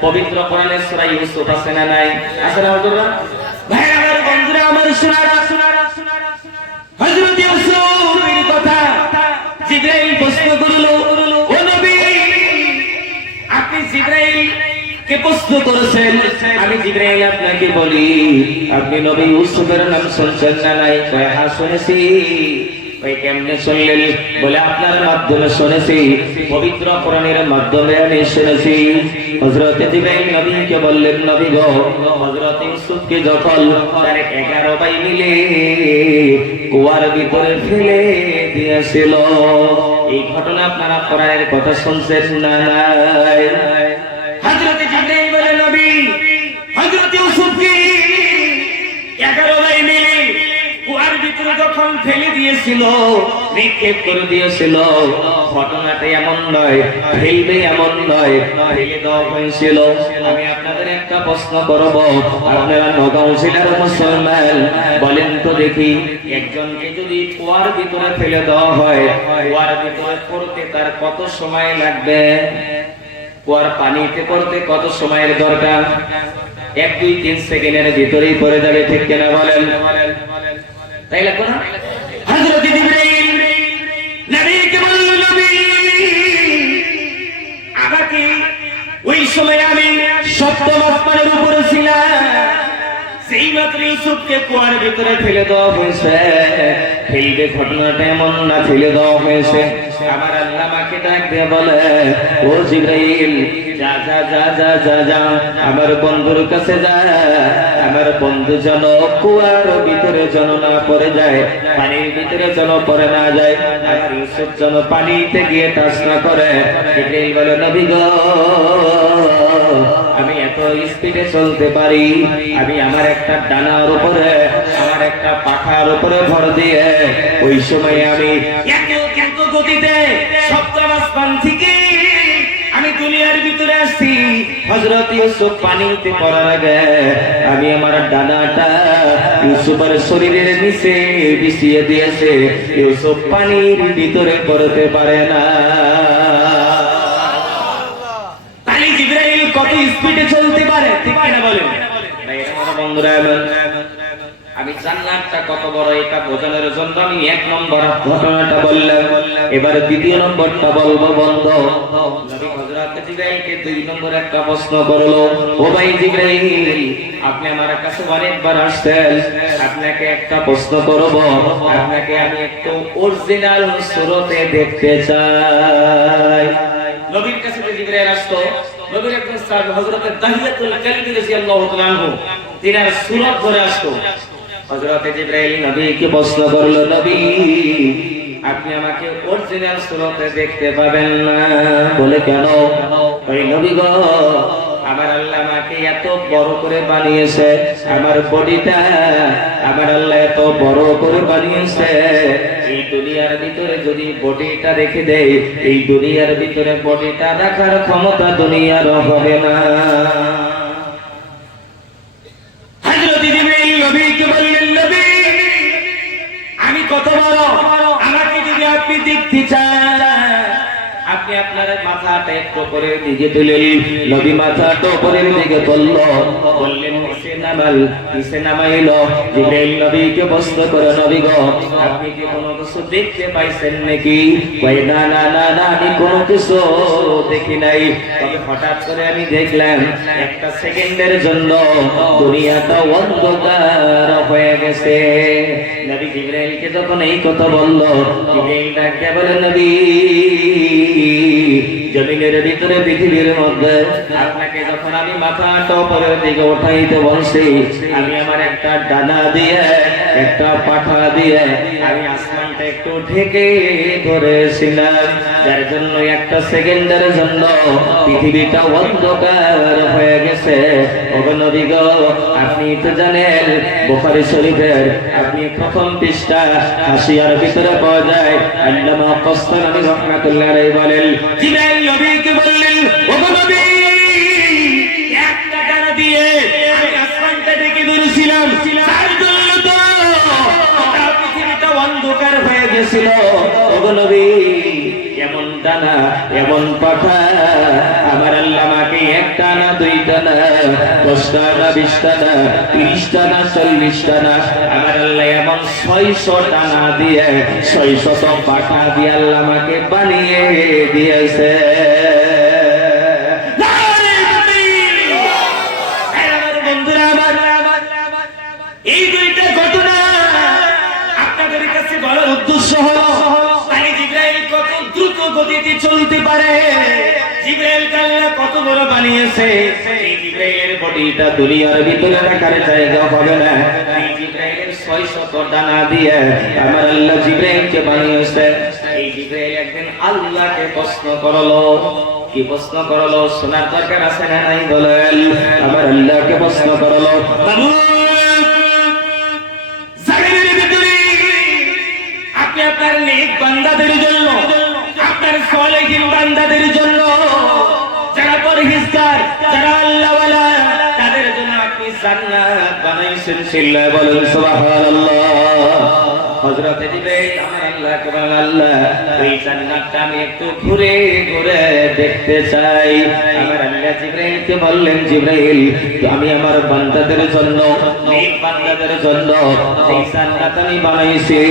পবিত্র কোরআনে সূরা ইউসুফ আছে না নাই? আছে না হুজুররা? ভাই আমার বন্ধুরা আমার শোনারা, হযরত ইউসুফের কথা জিবরাইল প্রশ্ন করলো, ও নবী, আপনি জিবরাইল কে প্রশ্ন করেছেন, আমি জিবরাইল আপনাকে বলি, আপনি নবী ইউসুফের নাম শুনছেন না নাই? কয় হ্যাঁ শুনেছি। কয় কেমনে শুনলেন? বলে আপনার মাধ্যমে শুনেছি, পবিত্র কোরআনের মাধ্যমে আমি শুনেছি। হযরত জিবরাইল নবীকে বললেন, নবী গো, হযরত ইউসুফকে যখন তার 11 ভাই মিলে কুয়ার ভিতরে ফেলে দিয়েছিল, এই ঘটনা আপনারা কোরআনের কথা শুনছেন না নাই? হযরত জিবরাইল বলে, নবী, হযরত ইউসুফকে 11 ভাই মিলে কুয়ার ভিতরে যখন ফেলে দিয়েছিল, নিক্ষেপ করে দিয়েছিল। ঘটনাটা এমন নয়, ফেলবে এমন নয়, ফেলে দেওয়া হয়েছিল। আমি আপনাদের একটা প্রশ্ন করব, আপনারা নগাঁও জেলার মুসলমান, বলেন তো দেখি, একজনকে যদি কুয়ার ভিতরে ফেলে দেওয়া হয়, কুয়ার ভিতরে পড়তে তার কত সময় লাগবে? কুয়ার পানিতে পড়তে কত সময়ের দরকার? 1, 2, 3 সেকেন্ডের ভিতরেই পড়ে যাবে, ঠিক কিনা বলেন? তাই লাগবে না? হযরত জিবরাইল নবীকে বলল, নবী আমাকে ওই সময় আমি সপ্তম আসমানের উপরে ছিলাম, সেই মাত্র ইউসুফকে কুয়ার ভিতরে ফেলে দেওয়া হয়েছে। ফেলবে ঘটনাটা এমন না, ফেলে দেওয়া হয়েছে। আমার আল্লাহ আমাকে ডাক দিয়ে বলে, ও জিবরাইল যা যা যা যা যা যা আমার বন্ধুর কাছে যা, আমার বন্ধু যেন কুয়ার ভিতরে যেন না পড়ে যায়, পানির ভিতরে যেন পড়ে না যায়, আমার ইউসুফ যেন পানিতে গিয়ে টাচ না করে। জিবরাইল বলে, নবী গো আমি এত স্পিডে চলতে পারি, আমি আমার একটা ডানার উপরে, আমার একটা পাখার উপরে ভর দিয়ে ওই সময় আমি এত গতিতে সপ্তম আসমান থেকে আমি দুনিয়ার ভিতরে আসছি। হযরত ইউসুফ পানিতে পড়ার আগে আমি আমার ডানাটা ইউসুফের শরীরের নিচে বিছিয়ে দিয়েছে, ইউসুফ পানির ভিতরে পড়তে পারে না। কত স্পিডে চলতে পারে, ঠিক কিনা বলেন? বন্ধুরা আমি জান্নাতটা কত বড় এটা বোঝানোর জন্য আমি 1 নম্বর ঘটনাটা বললাম। এবার দ্বিতীয় নম্বরটা বলবো। বন্ধু নবী হযরত জিবরাইলকে 2 নম্বর একটা প্রশ্ন করলো, ও ভাই জিবরাইল আপনি আমার কাছে অনেকবার আসছেন, আপনাকে একটা প্রশ্ন করব, আপনাকে আমি একটু অরিজিনাল সুরতে দেখতে চাই। নবীর কাছে জিবরাইল আসতো, নবীর একজন সাহাবী হযরত দাহিয়াতুল কালবি রাদিয়াল্লাহু তাআলা আনহু তিনার সুরত ধরে আসতো। হযরত জিবরাইল নবীকে প্রশ্ন করলো, নবী আপনি আমাকে অরিজিনাল সুরতে দেখতে পাবেন না? বলে কেন? ওই নবী গো আমার আল্লাহ আমাকে এত বড় করে বানিয়েছে, আমার বডিটা আমার আল্লাহ এত বড় করে বানিয়েছে, এই দুনিয়ার ভিতরে যদি বডিটা রেখে দেয়, এই দুনিয়ার ভিতরে বডিটা রাখার ক্ষমতা দুনিয়ার হবে না। হযরত জিবরাইল নবীকে বললেন, নবী আমি কত বড়, আমাকে যদি আপনি দেখতে চান, আপনি আপনার মাথাটা একটু করে দিকে তুলেন। নবী মাথাটা উপরের দিকে তুলল, বললেন নিচে নামাল, নিচে নামাইল। জিবরাইল নবীকে প্রশ্ন করে, নবী গো আপনি কি কোনো কিছু দেখতে পাইছেন নাকি? কয় না না না না আমি কোনো কিছু দেখি নাই, তবে হঠাৎ করে আমি দেখলাম 1 সেকেন্ডের জন্য দুনিয়াটা অন্ধকার হয়ে গেছে। নবী জিবরাইলকে যখন এই কথা বলল, জিবরাইল ডাকতে বলে, নবী জমিনের ভিতরে পৃথিবীর মধ্যে আপনাকে যখন আমি মাথাটা উপরের দিকে উঠাইতে বলছি, আমি আমার একটা ডানা দিয়ে একটা পাখা দিয়ে আমি আসমানটা একটু ঢেকে ধরেছিলাম, যার জন্য 1 সেকেন্ডের জন্য পৃথিবীটা অন্ধকার হয়ে গেছে। ওগো নবী গো আপনি তো জানেন বুখারী শরীফের আপনি প্রথম পৃষ্ঠা হাসিয়ার ভিতরে পাওয়া যায়, আল্লামা কসতালানী রাহমাতুল্লাহ আলাইহি বলেন, জিবরাইল নবীকে বললেন, ওগো নবী একটা ডানা দিয়ে আমি আসমানটা ঢেকে ধরেছিলাম, তার জন্য তো পৃথিবীটা অন্ধকার হয়ে গেছিল। ওগো নবী এমন ডানা এমন পাখা আমার আল্লাহ আমাকে 1টা না 2টা না 10টা না 20টা না 30টা না 40টা না আমার আল্লাহ এমন 600 ডানা দিয়ে 600 পাখা দিয়ে আল্লাহ আমাকে বানিয়ে দিয়েছে। এই 2টা ঘটনা আপনাদের কাছে বলার উদ্দেশ্য হলো জিবরাইল কত দ্রুত গতিতে চলতে পারে, জিবরাইল আল্লাহ কত বড় বানিয়েছে। এই জিবরাইলের বডিটা দুনিয়ার ভিতরে রাখার জায়গা হবে না, এই জিবরাইলের 600 ডানা দিয়ে আমার আল্লাহ জিবরাইলকে বানিয়েছে। এই জিবরাইল একদিন আল্লাহকে প্রশ্ন করলো, কি প্রশ্ন করলো শোনার দরকার আছে না নাই বলেন? আমার আল্লাহকে প্রশ্ন করলো, বাবু আপনি আপনার নেক বান্দাদের জন্য, আপনার সালেহীন বান্দাদের জন্য, যারা পরহেজগার, যারা আল্লাহওয়ালা, তাদের জন্য আপনি জান্নাত বানাইছেন। চিল্লায় বলেন সুবহানাল্লাহ। হযরত জিবরাইল আমার আল্লাহকে বলেন, আল্লাহ এই জান্নাতটা আমি একটু ঘুরে ঘুরে দেখতে চাই। আমার আল্লাহ জিবরাইলকে বললেন, জিবরাইল আমি আমার বান্দাদের জন্য, নেক বান্দাদের জন্য এই জান্নাত আমি বানাইছি,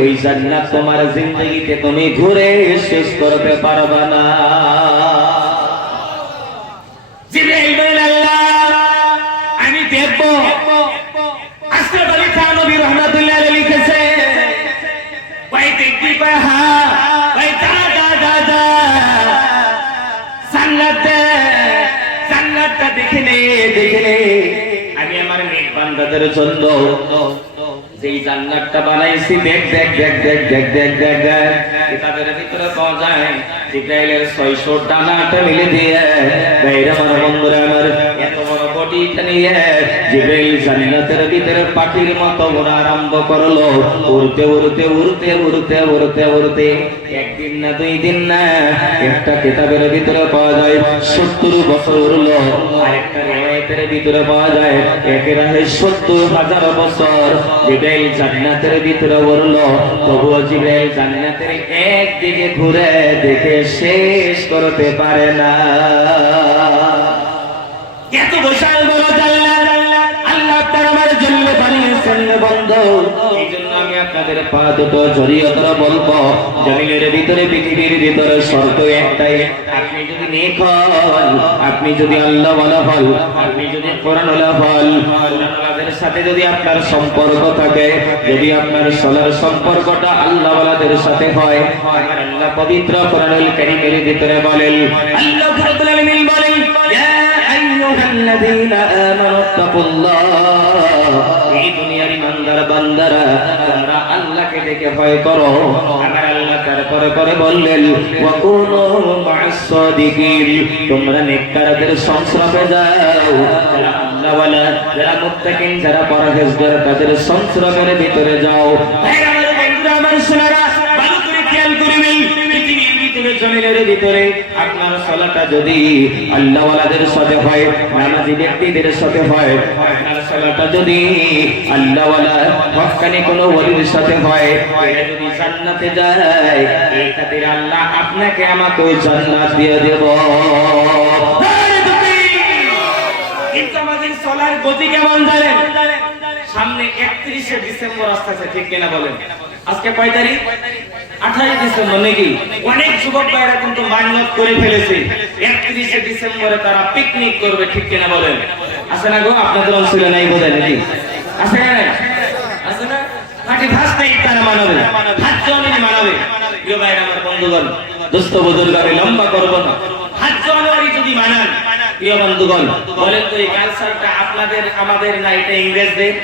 ওই জান্নাত তোমার জিন্দেগিতে তুমি ঘুরে শেষ করতে পারবে না। জিবরাইল বলেন, আল্লাহ আমি দেখব। আশরাফ আলী থানভী রাহমাতুল্লাহ আলাইহি লিখেছে, ভাই দেখবি কয় হ্যাঁ, ভাই যা যা যা যা জান্নাতটা দেখে নে, দেখে নে। আমি আমার নেক বান্দাদের জন্য যেই জান্নাতটা বানাইছি, দেখ দেখ দেখ দেখ দেখ দেখ দেখ দেখ। কিতাবের ভিতরে পাওয়া যায় জিবরাইলের 600 ডানাটা মিলে দিয়ে, ভাইরা আমার বন্ধুরা আমার, এত বড় বডিটা নিয়ে জিবরাইল জান্নাতের ভিতরে পাখির মতো ওড়া আরম্ভ করলো। উড়তে উড়তে উড়তে উড়তে উড়তে উড়তে একদিন না দুই দিন না, একটা কিতাবের ভিতরে পাওয়া যায় 70 বছর উড়লো, আর একটা রিওয়ায়াতের ভিতরে পাওয়া যায় একেবারে 70,000 বছর জিবরাইল জান্নাতের ভিতরে উড়লো। তবুও জিবরাইল জান্নাতের একদিকে ঘুরে দেখে শেষ করতে পারে না। এত বিশাল বড় জান্নাত আল্লাহ তাআলা আমার জন্য বানিয়েছেন বন্ধু। এইজন্য আমি আপনাদের পা দুটো জড়িয়ে ধরে বলবো, জমিনের ভিতরে, পৃথিবীর ভিতরে শর্ত একটাই, আপনি যদি নেক হন, আপনি যদি আল্লাহওয়ালা হন, আপনি যদি কোরআনওয়ালা হন, আল্লাহওয়ালাদের সাথে যদি আপনার সম্পর্ক থাকে, যদি আপনার সলার সম্পর্কটা আল্লাহওয়ালাদের সাথে হয়, আমার আল্লাহ পবিত্র কোরআনুল কারীমের ভিতরে বলেন, আল্লাহ রাব্বুল আলামিন বলেন, ইয়া আইয়ুহাল্লাযীনা আমানু তাকুল্লাহ, এই দুনিয়ার ইমানদার বান্দারা তোমরা আল্লাহকে দেখে ভয় করো। আমার আল্লাহ তারপরে পরে বললেন, ওয়া কুনু মা'আস সাদিকিন, তোমরা নেককারদের সংস্রবে যাও। যারা আল্লাহওয়ালা, যারা মুত্তাকিন, যারা পরহেজগার, তাদের সংস্রবের ভিতরে যাও। আমার বন্ধুরা, আমার সোনারা, ভালো করে খেয়াল করবেন, পৃথিবীর ভিতরে, জমিনের ভিতরে আপনার সালাতটা যদি আল্লাহওয়ালাদের সাথে হয়, নামাজি ব্যক্তিদের সাথে হয়, আপনার সালাতটা যদি আল্লাহওয়ালা হক্কানি কোনো ওলির সাথে হয়, এটা যদি জান্নাতে যায়, এই খাতিরে আল্লাহ আপনাকে আমাকে জান্নাত দিয়ে দেব। কিন্তু আমাদের চলার গতি কেমন জানেন? সামনে 31শে ডিসেম্বর আসতেছে, ঠিক কিনা বলেন? আজকে কয় তারিখ? 28 ডিসেম্বর নাকি? অনেক যুবক ভাইরা কিন্তু মান্যত করে ফেলেছে 31শে ডিসেম্বরে তারা পিকনিক করবে, ঠিক কিনা বলেন? আছে না গো? আপনাদের অঞ্চলে নাই বোধহয় নাকি? আছে না? আছে না? মাটি ভাসতে তারা মানবে, হাত জমিনে মানবে। প্রিয় ভাইরা আমার, বন্ধুগণ, দোস্ত বুজুর্গ, আমি লম্বা করব না। হাত জানুয়ারি যদি মানান, প্রিয় বন্ধুগণ, বলেন তো এই কালচারটা আপনাদের আমাদের না, এটা ইংরেজদের?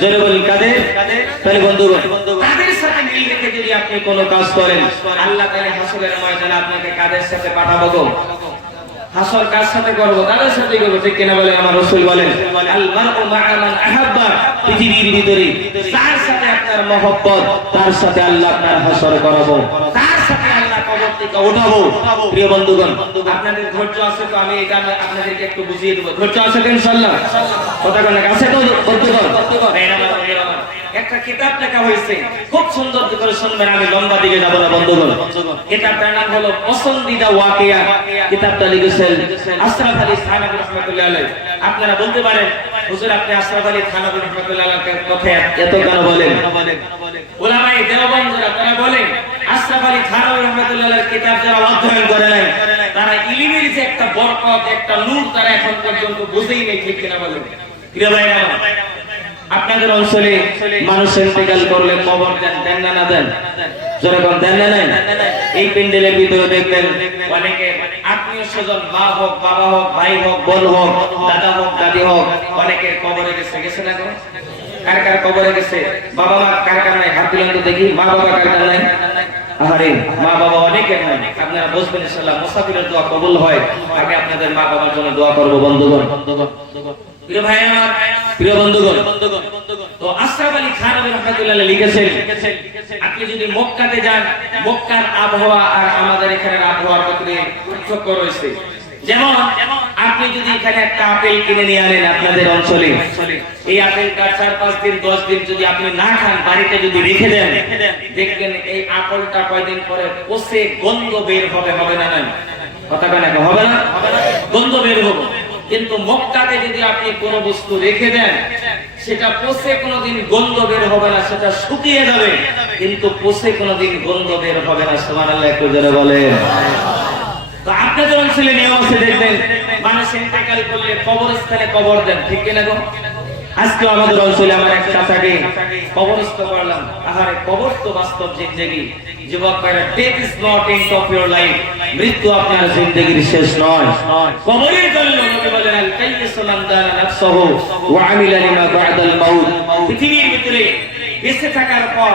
জোরে বলেন কাদের? তাহলে বন্ধুগণ, কাদের সাথে মিল রেখে যদি আপনি কোনো কাজ করেন, আল্লাহ তাআলা হাসরের ময়দানে আপনাকে কাদের সাথে পাঠাবো গো? হাসর কার সাথে করব? কাদের সাথে করব, ঠিক কিনা বলেন? আমার রাসূল বলেন, আল মারউ মা'a মান আহাব্বা, পৃথিবীর ভিতরে যার সাথে আপনার মহব্বত, তার সাথে আল্লাহ আপনার হাসর করাবো, তার সাথে আল্লাহ কবর থেকে উঠাবো। প্রিয় বন্ধুগণ, আপনাদের ধৈর্য আছে তো? আমি এটা আপনাদেরকে একটু বুঝিয়ে দেব। ধৈর্য আছে তো ইনশাআল্লাহ? কথা বলেন, আছে তো বন্ধুগণ? একটা কিতাব লেখা হয়েছে, খুব সুন্দর করে শুনবেন, আমি লম্বা দিকে যাব না বন্ধুগণ। কিতাবটার নাম হলো পসন্দিদা ওয়াকিয়া। কিতাবটা লিখেছেন আশরাফ আলী থানভী রাহমাতুল্লাহ আলাইহি। আপনারা বলতে পারেন, হুজুর আপনি আশরাফ আলী থানভী রাহমাতুল্লাহ আলাইহির কথা এত কেন বলেন? উলামায়ে দেওবন্দ তারা বলেন, আশরাফ আলী থানভী রাহমাতুল্লাহ আলাইহির কিতাব যারা অধ্যয়ন করে নাই, তারা ইলমের যে একটা বরকত, একটা নূর তারা এখন পর্যন্ত বুঝেই নেই, ঠিক কিনা বলেন? প্রিয় ভাইরা, আপনাদের অঞ্চলে মানুষ ইন্তেকাল করলে কবর দেন না না দেন? যখন দেন না নাই, এই প্যান্ডেলের ভিতরে দেখবেন অনেকে আত্মীয় স্বজন, মা হোক, বাবা হোক, ভাই হোক, বোন হোক, দাদা হোক, দাদি হোক, অনেকে কবরে গেছে। গেছে না গো? কার কার কবরে গেছে? বাবা মা কার কার নাই? হাত তুলেন তো দেখি। মা বাবা কার কার নাই? আরে মা বাবা অনেকের নাই। আপনারা বুঝবেন ইনশাআল্লাহ, মুসাফিরের দোয়া কবুল হয়। আগে আপনাদের মা বাবার জন্য দোয়া করব বন্ধুগণ। প্রিয় ভাই আমার, প্রিয় বন্ধুগণ, তো আশরাফ আলী থানভী রাহমাতুল্লাহ আলাইহি লিখেছেন, আপনি যদি মক্কাতে যান, মক্কার আবহাওয়া আর আমাদের এখানের আবহাওয়ার মধ্যে পার্থক্য রয়েছে। যেমন আপনি যদি এখানে একটা আপেল কিনে নিয়ে আনেন আপনাদের অঞ্চলে, এই আপেলটা 4-5 দিন 10 দিন যদি আপনি না খান, বাড়িতে যদি রেখে দেন, দেখবেন এই আপেলটা কয়দিন পরে পচে গন্ধ বের হবে, হবে না? নাই কথা কেন হবে না? গন্ধ বের হবে। কিন্তু মক্কাতে যদি আপনি কোনো বস্তু রেখে দেন, সেটা পচে কোনোদিন গন্ধ বের হবে না, সেটা শুকিয়ে যাবে কিন্তু পচে কোনোদিন গন্ধ বের হবে না। সুবহানাল্লাহ, একটু জোরে বলেন। তো আপনাদের অঞ্চলে নিয়ম আছে, দেখবেন মানুষ ইন্তেকাল করলে কবরস্থানে কবর দেন, ঠিক কিনা গো? আজকে আমাদের অঞ্চলে আমার এক চাচাকে কবরস্থ করলাম। আহারে, কবর তো বাস্তব জিন্দেগি। যুবক ভাইরা, death is not end of your life, মৃত্যু আপনার জিন্দেগির শেষ নয়। কবরের জন্য নবী বলেন, আল কাইয়িসু মান দানা নাফসাহু ওয়া আমিলা লিমা বা'দাল মাউত। পৃথিবীর ভিতরে বেঁচে থাকার পর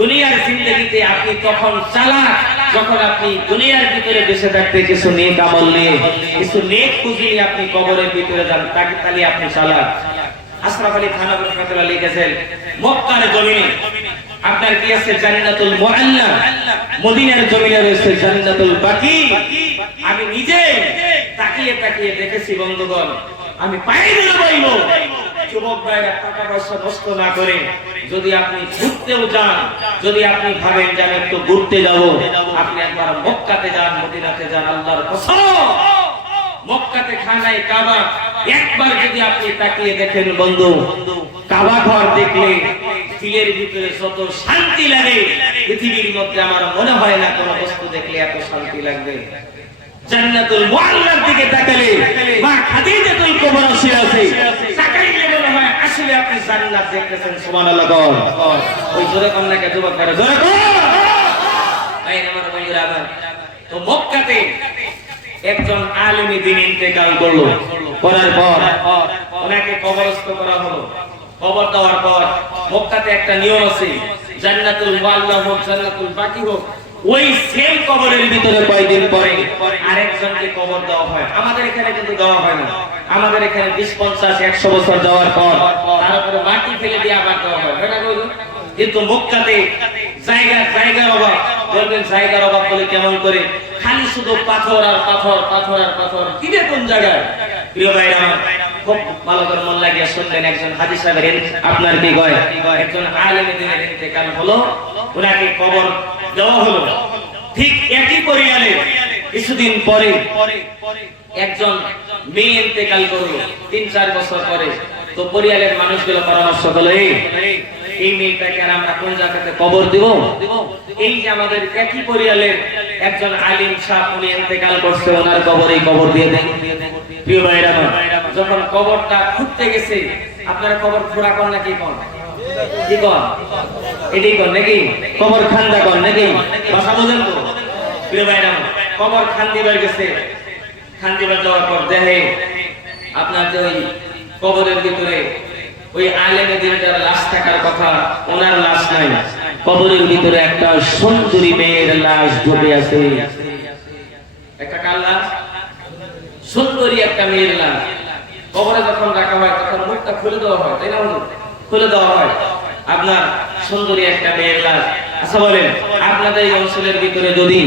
দুনিয়ার জিন্দেগিতে আপনি তখন চালাক যখন আপনি দুনিয়ার ভিতরে বেঁচে থাকতে কিছু নেক আমল নিয়ে, কিছু নেক পুঁজি নিয়ে আপনি কবরের ভিতরে যান, তাহলে আপনি চালাক। আশরাফ আলী থানভী রাহমাতুল্লাহ আলাইহি লিখেছেন, মক্কার জমিনে আপনার কি আছে? জান্নাতুল মুআল্লা। মদিনার জমিনে রয়েছে জান্নাতুল বাকি। আমি নিজে তাকিয়ে তাকিয়ে দেখেছি বন্ধুগণ, আমি পায়ে ধরে বলবো, যুবক ভাইরা, টাকা পয়সা নষ্ট না করে যদি আপনি ঘুরতেও যান, যদি আপনি ভাবেন যে আমি একটু ঘুরতে যাব, আপনি একবার মক্কাতে যান, মদিনাতে যান। আল্লাহর কসম, মক্কাতে খানায় কাবা একবার যদি আপনি তাকিয়ে দেখেন বন্ধু, কাবা ঘর দেখলে দিলের ভিতরে যত শান্তি লাগে, পৃথিবীর মধ্যে আমার মনে হয় না কোন বস্তু দেখলে এত শান্তি লাগবে। জান্নাতুল মুআল্লার দিকে তাকালে মা খাদিজাতুল কুবরা শুয়ে আছে, তাকাইলে মনে হয় আসলে আপনি জান্নাত দেখতেছেন। সুবহানাল্লাহ। ওই জোরে কোন না কে যুবক করে জোরে কোন। এই আমার বন্ধুরা আমার, তো মক্কাতে একজন আলেম দ্বীন ইন্তেকাল করলো, করার পর ওনাকে কবরস্থ করা হলো। কবর দেওয়ার পর মক্কাতে একটা নিয়ম আছে, জান্নাতুল মুআল্লা হোক, জান্নাতুল বাকি হোক, ওই সেম কবরের ভিতরে কয়েকদিন পরে আরেকজনকে কবর দেওয়া হয়। আমাদের এখানে কিন্তু দেওয়া হয় না। আমাদের এখানে 20-50-100 বছর যাওয়ার পর তারপরে মাটি ফেলে দিয়ে আবার দেওয়া হয়, না? কিন্তু মক্কাতে জায়গার অভাব। বলবেন জায়গার অভাব বলে কেমন করে? খালি শুধু পাথর আর পাথর, পাথর আর পাথর। কি রে, কোন জায়গায়? প্রিয় ভাইরা, খুব ভালো করে মন লাগিয়ে শুনবেন। একজন হাজী সাহেবের আপনার কি কয়, একজন আলেম দ্বীনের ইন্তেকাল হলো, ওনাকে কবর দেওয়া হলো। ঠিক একই পরিবারে কিছুদিন পরে একজন মেয়ে ইন্তেকাল করলো 3-4 বছর পরে। তো পরিবারের মানুষগুলো পরামর্শ করলো, এই মেয়েটাকে আমরা কোন জায়গাতে কবর দিব? এই যে আমাদের একই পরিবারের একজন আলিম সাহেব, উনি ইন্তেকাল করছে, ওনার কবরে কবর দিয়ে দেন। প্রিয় ভাইরা, যখন কবরটা খুঁড়তে গেছে, আপনারা কবর খোঁড়া কর নাকি কোন? কি কোন? এটাই কোন নাকি? কবর খান্দা কোন নাকি? ভাষা বুঝেন তো? প্রিয় ভাইরা, কবর খান্দিবার গেছে। খান্দিবার যাওয়ার পর দেখে আপনার যে ওই কবরের ভিতরে ওই আলেমে দ্বীনের লাশ থাকার কথা, ওনার লাশ নাই। কবরের ভিতরে একটা সুন্দরী মেয়ের লাশ ঢুকে আছে। একটা কার লাশ? সুন্দরী একটা মেয়ের লাশ। কবরে যখন রাখা হয় তখন মুখটা খুলে দেওয়া হয়, তাই না? খুলে দেওয়া হয় আপনার সুন্দরী একটা মেয়ের লাশ। আচ্ছা বলেন, আপনাদের এই অঞ্চলের ভিতরে যদি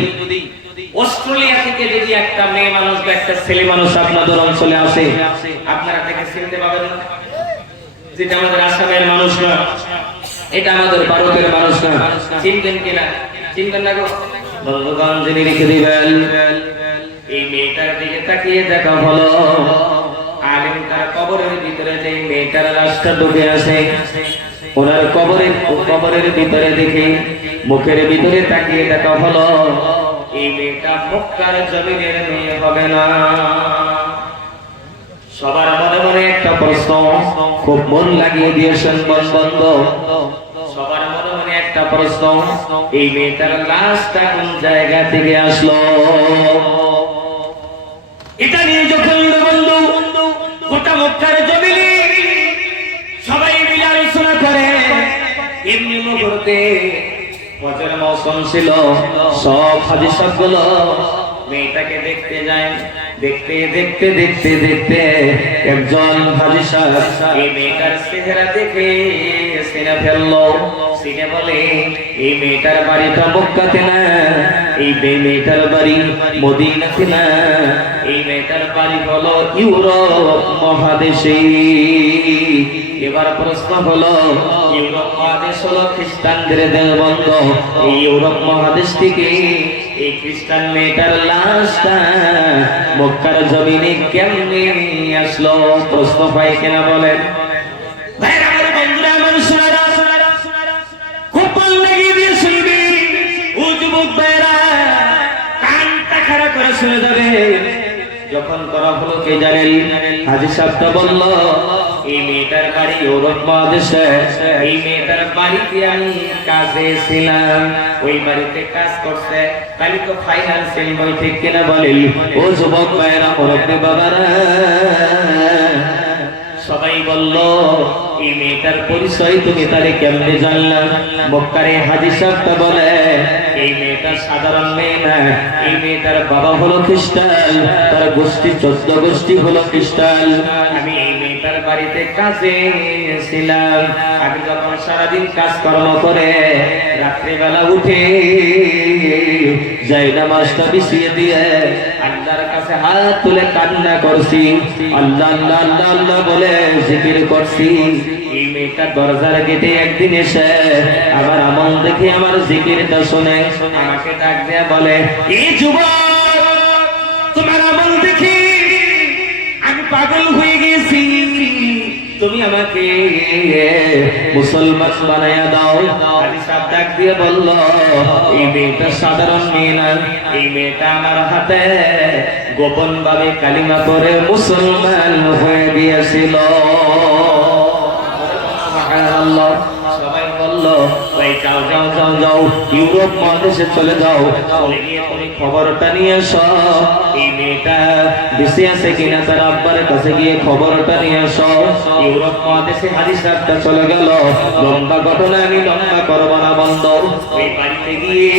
অস্ট্রেলিয়া থেকে যদি একটা মেয়ে মানুষ বা একটা ছেলে মানুষ আপনাদের অঞ্চলে আসে, আপনারা তাকে চিনতে পাবেন না? যেটা আমাদের আসামের মানুষ না, এটা আমাদের ভারতের মানুষ না, চিনবেন কিনা? চিনবেন না গো বন্ধুগণ, যিনি রেখে দিবেন। এই মেয়েটার দিকে তাকিয়ে দেখা হলো, আলেম তার কবরের ভিতরে যে মেয়েটার লাশটা ঢুকে আছে, ওনার কবরের ভিতরে দেখে মুখের ভিতরে তাকিয়ে দেখা হলো, এই মেয়েটা মক্কার জমিনের মেয়ে হবে না। সবার মনে মনে একটা প্রশ্ন, খুব মন লাগিয়ে দিয়েছেন বন্ধু। সবার মনে মনে একটা প্রশ্ন, এই মেয়েটার লাশটা কোন জায়গা থেকে আসলো? এটা নিয়ে যখন বন্ধু গোটা মক্কার জমিনে সবাই মিলে আলোচনা করে, এমনি মুহূর্তে ফজরের মৌসুম ছিল, সব হাদিস গুলো মেয়েটাকে দেখতে যায়। দেখতে দেখতে দেখতে দেখতে একজন হাজী সাহেব এই মেয়েটার চেহারা দেখে চিনে ফেললো। চিনে বলে এই মেয়েটার বাড়িটা মক্কাতে না, এই মেয়েটার বাড়ি মদিনাতে না, এই মেয়েটার বাড়ি হলো ইউরোপ মহাদেশে। এবার প্রশ্ন হলো, ইউরোপ মহাদেশ হলো খ্রিস্টানদের দেশবন্ধ, এই ইউরোপ মহাদেশ থেকে এই খ্রিস্টান মেয়েটার লাশটা মক্কার জমিনে কেমনে আসলো? প্রশ্ন পাই কিনা বলেন? যখন করা হলো কে জানেন? হাজী সাহেবটা বলল এই মেয়েটার বাড়ি ইউরোপ মহাদেশে, এই মেয়েটার বাড়িতে আমি কাজে ছিলাম, ওই বাড়িতে কাজ করছে, তাহলে তো ফাইন্যান্সিয়াল বই ঠিক কিনা বলেন? ও যুবক ভাইরা, মুরব্বী বাবারা, সবাই বলল এই মেয়েটার পরিচয় তুমি তারে কেমনে জানলাম? মক্কারে হাজী সাহেবটা বলে এই মেয়েটা সাধারণ মেয়ে না, এই মেয়েটার বাবা হলো খ্রিস্টান, তার গোষ্ঠী 14 গোষ্ঠী হলো খ্রিস্টান। আমি এই মেয়েটার বাড়িতে কাজে ছিলাম, আমি যখন সারাদিন কাজকর্ম করে রাত্রিবেলা উঠে যাই নামাজটা বিছিয়ে দিয়ে আল্লাহর কাছে হাত তুলে কান্না করছি, আল্লাহ আল্লাহ আল্লাহ আল্লাহ বলে জিকির করছি। এই মেয়েটা দরজার গেটে একদিন এসে আমার আমল দেখে আমার জিকিরটা শুনে আমাকে ডাক দেয়া বলে, এই যুবক, তোমার আমল দেখি আমি পাগল হয়ে গেছি, তুমি আমাকে মুসলমান বানায়া দাও। হাজী সাহেব ডাক দিয়ে বলল এই মেয়েটা সাধারণ মেয়ে না, এই মেয়েটা আমার হাতে গোপন ভাবে কালিমা করে মুসলমান হয়ে গিয়েছিল। সবাই বলল ভাই যাও যাও যাও যাও, ইউরোপ মহাদেশে চলে যাও, চলে গিয়ে তুমি খবরটা নিয়ে এসো, এই মেয়েটা বেঁচে আছে কিনা তার আব্বার কাছে গিয়ে খবরটা নিয়ে এসো। ইউরোপ মহাদেশে হাজী সাহেবটা চলে গেল। লম্বা ঘটনা আমি লম্বা করবো না, বন্ধ। এই বাড়িতে গিয়ে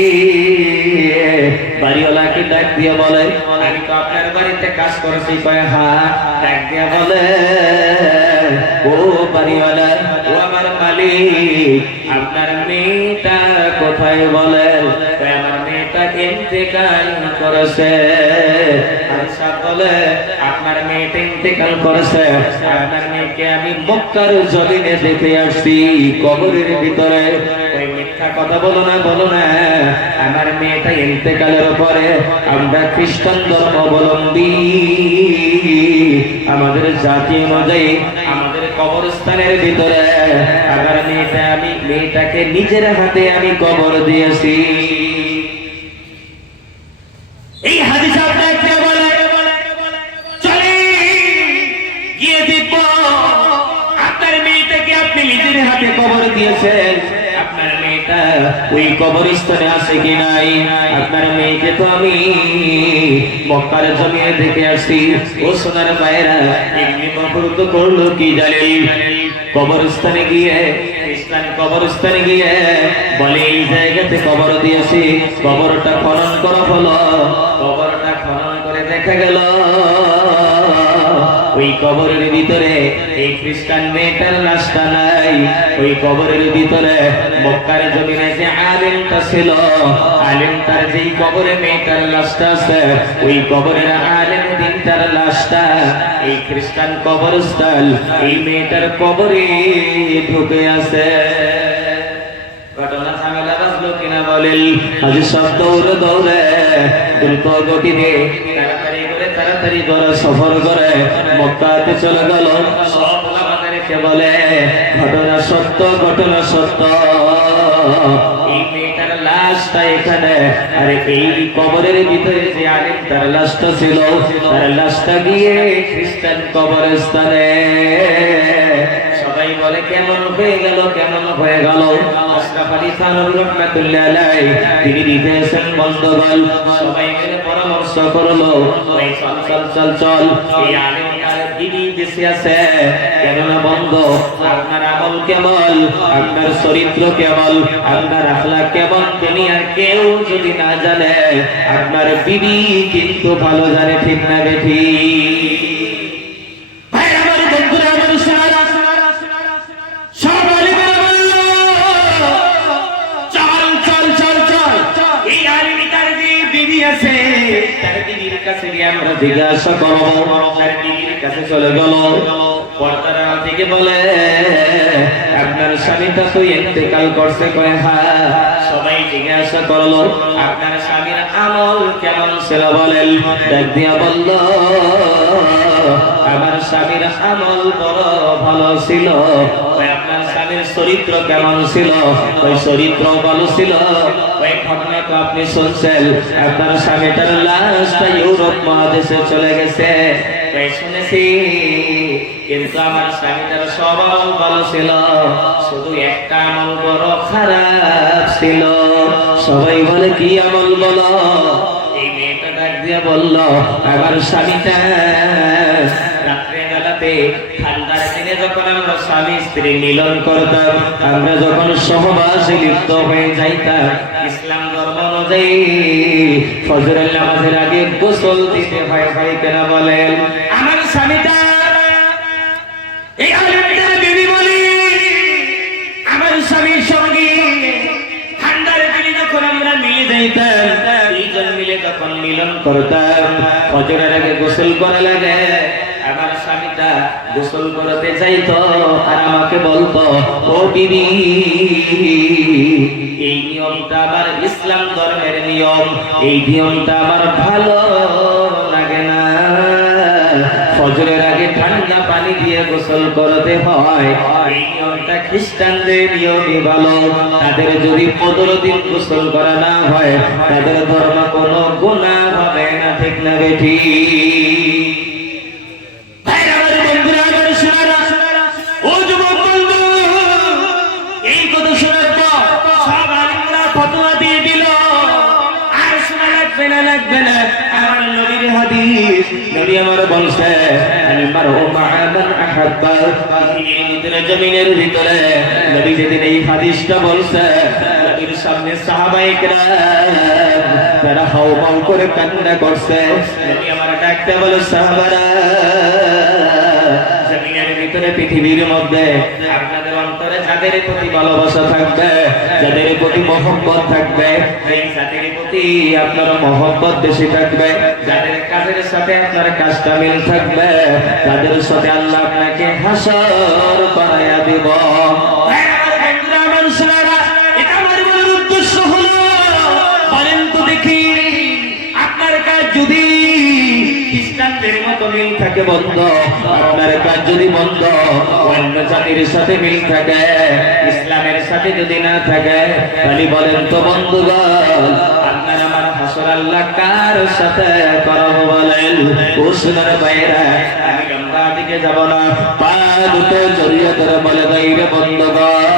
বাড়িওয়ালাকে ডাক দিয়ে বলে আমি তো আপনার বাড়িতে কাজ করেছি। কয় হ্যাঁ। ডাক দিয়ে বলে ও বাড়িওয়ালা, ও আমার মালিক, আপনার মেয়েটা কোথায় বলেন? আমার মেয়েটা ইন্তেকাল করেছে। বলে আপনার মেয়েটা ইন্তেকাল করেছে, আপনার মেয়েকে আমি মক্কার জমিনে দেখে আসছি কবরের ভিতরে। ওই মিথ্যা কথা বলো না, বলো না। আমার মেয়েটা ইন্তেকালের পরে আমরা খ্রিস্টান ধর্মাবলম্বী, আমাদের জাতি অনুযায়ী আমাদের কবরস্থানের ভিতরে আমার মেয়েটাকে নিজের হাতে আমি কবর দিয়েছি। এই হাজী সাহেব ডাকতে বলে চলে গিয়ে দেখব আপনার মেয়েটাকে আপনি নিজের হাতে কবর দিয়েছেন, আপনার মেয়েটা ওই কবরস্থানে আছে কি নাই। আপনার মেয়েকে তো আমি মক্কার জমিনে দেখে আসছি। ও সোনার মায়েরা, এমনি মফরুত করলো কি জানেন? কবরস্থানে গিয়ে, খ্রিস্টান কবরস্থানে গিয়ে বলে এই জায়গাতে কবর দিয়েছি। কবরটা খনন করা হলো, কবরটা খনন করে দেখা গেল ওই কবরের ভিতরে এই খ্রিস্টান মেয়েটার লাশটা নাই। ওই কবরের ভিতরে মক্কার জমিনে যে আলেমটা ছিল, আলেমটার যেই কবরে মেয়েটার লাশটা আছে, ওই কবরের আলেম দিনটার লাশটা এই খ্রিস্টান কবরস্থল এই মেয়েটার কবরে ঢুকে আছে। ঘটনা ঝামেলা বাজলো কিনা বলেন? হাজী সাহেব দৌড়ে দৌড়ে দ্রুত গতিতে তাড়াতাড়ি করে সফর করে মক্কাতে চলে গেল। সব ওলামাদেরকে বলে ঘটনা সত্য, ঘটনা সত্য। এই মেয়েটার লাশটা এখানে, আরে এই কবরের ভিতরে যে আলেম তার লাশটা ছিল, তার লাশটা গিয়ে খ্রিস্টান কবরস্থানে। সবাই বলে কেমন হয়ে গেল, কেমন হয়ে গেল? আশরাফ আলী থানভী রাহমাতুল্লাহ আলাইহি তিনি দিতেছেন বন্ধগণ। সবাই মিলে পরামর্শ করলো এই চল চল চল চল, এই আলেম তার দিদি দেশে আছে, কেননা বন্ধ বন্ধু আপনার আমল কেমন, আপনার চরিত্র কেমন, আপনার আখলাক কেমন দুনিয়ার কেউ যদি না জানে, আপনার বিবি কিন্তু ভালো জানে, ঠিক না বেঠি? জিজ্ঞাসা করবো, বিবির কাছে চলে গেল, পর্দার দিকে বলে আপনার স্বামীটা তো ইন্তেকাল করছে, কয় হ্যাঁ। সবাই জিজ্ঞাসা করলো আপনার স্বামীর আমল কেমন ছিল বলেন, ডাক দিয়া বলল আমার স্বামীর আমল বড় ভালো ছিল। আপনার স্বামীর চরিত্র কেমন ছিল, ওই চরিত্র ভালো ছিল। ওই ঘটনা তো আপনি শুনছেন, আপনার স্বামীটার লাশটা ইউরোপ মহাদেশে চলে গেছে, শুনেছি, কিন্তু আমার স্বামীটার স্বভাব ভালো ছিল, শুধু একটা আমল বড় খারাপ ছিল। সবাই বলে কি আমল বলো? এই মেয়েটা ডাক দিয়ে বলল আমার স্বামীটা রাত্রে বেলাতে ঠান্ডার দিনে যখন আমরা স্বামী স্ত্রী মিলন করতাম, আমরা যখন সহবাসে লিপ্ত হয়ে যাইতাম, ইসলাম ধর্ম অনুযায়ী ফজরের নামাজের আগে গোসল দিতে হয়, হয় কেনা বলেন? আমার স্বামীটা এই আলেমদের বিবি বলি আমার স্বামীর সঙ্গে ঠান্ডার দিনে যখন আমরা মিলে যাইতাম, দুইজন মিলে যখন মিলন করতাম, ফজরের আগে গোসল করা লাগে, আমার স্বামীটা গোসল করতে যাইতো আর আমাকে বলতো ও বিবি এই নিয়মটা আমার ইসলাম ধর্মের নিয়ম, এই নিয়মটা আমার ভালো লাগে না, ফজরের আগে ঠান্ডা পানি দিয়ে গোসল করতে হয়, এই নিয়মটা খ্রিস্টানদের নিয়মই ভালো, তাদের যদি 15 দিন গোসল করা না হয় তাদের ধর্ম কোনো গুনাহ হবে না, ঠিক না বেঠি? জমিনের ভিতরে নবী যেদিন এই হাদিসটা বলছে, নবীর সামনে সাহাবায়ে কেরাম তারা হাউমাউ করে কান্না করছে। নবী আমার ডাকতে বলে সাহাবারা, জমিনের ভিতরে পৃথিবীর মধ্যে আপনাদের অন্তরে যাদের প্রতি ভালোবাসা থাকবে, যাদের প্রতি মহব্বত থাকবে, সেই যাদের প্রতি আপনার মহব্বত বেশি থাকবে, যাদের কাজের সাথে আপনার কাজটা মিল থাকবে, তাদের সাথে আল্লাহ আপনাকে হাসর করায়া দিব। এটা আমার বলার উদ্দেশ্য হলো, বলেন তো দেখি আপনার কাজ যদি খ্রিস্টানদের মতো মিল থাকে বন্ধ, আপনার কাজ যদি বন্ধ অন্য জাতির সাথে মিল থাকে, ইসলামের সাথে যদি না থাকে, তাহলে বলেন তো বন্ধুগণ আপনার আমার হাসর আল্লাহ কার সাথে করাবো বলেন? ও সোনার ভাইরা, আমি লম্বা দিকে যাব না, পা দুটো জড়িয়ে ধরে বলে বাইরে বন্ধুগণ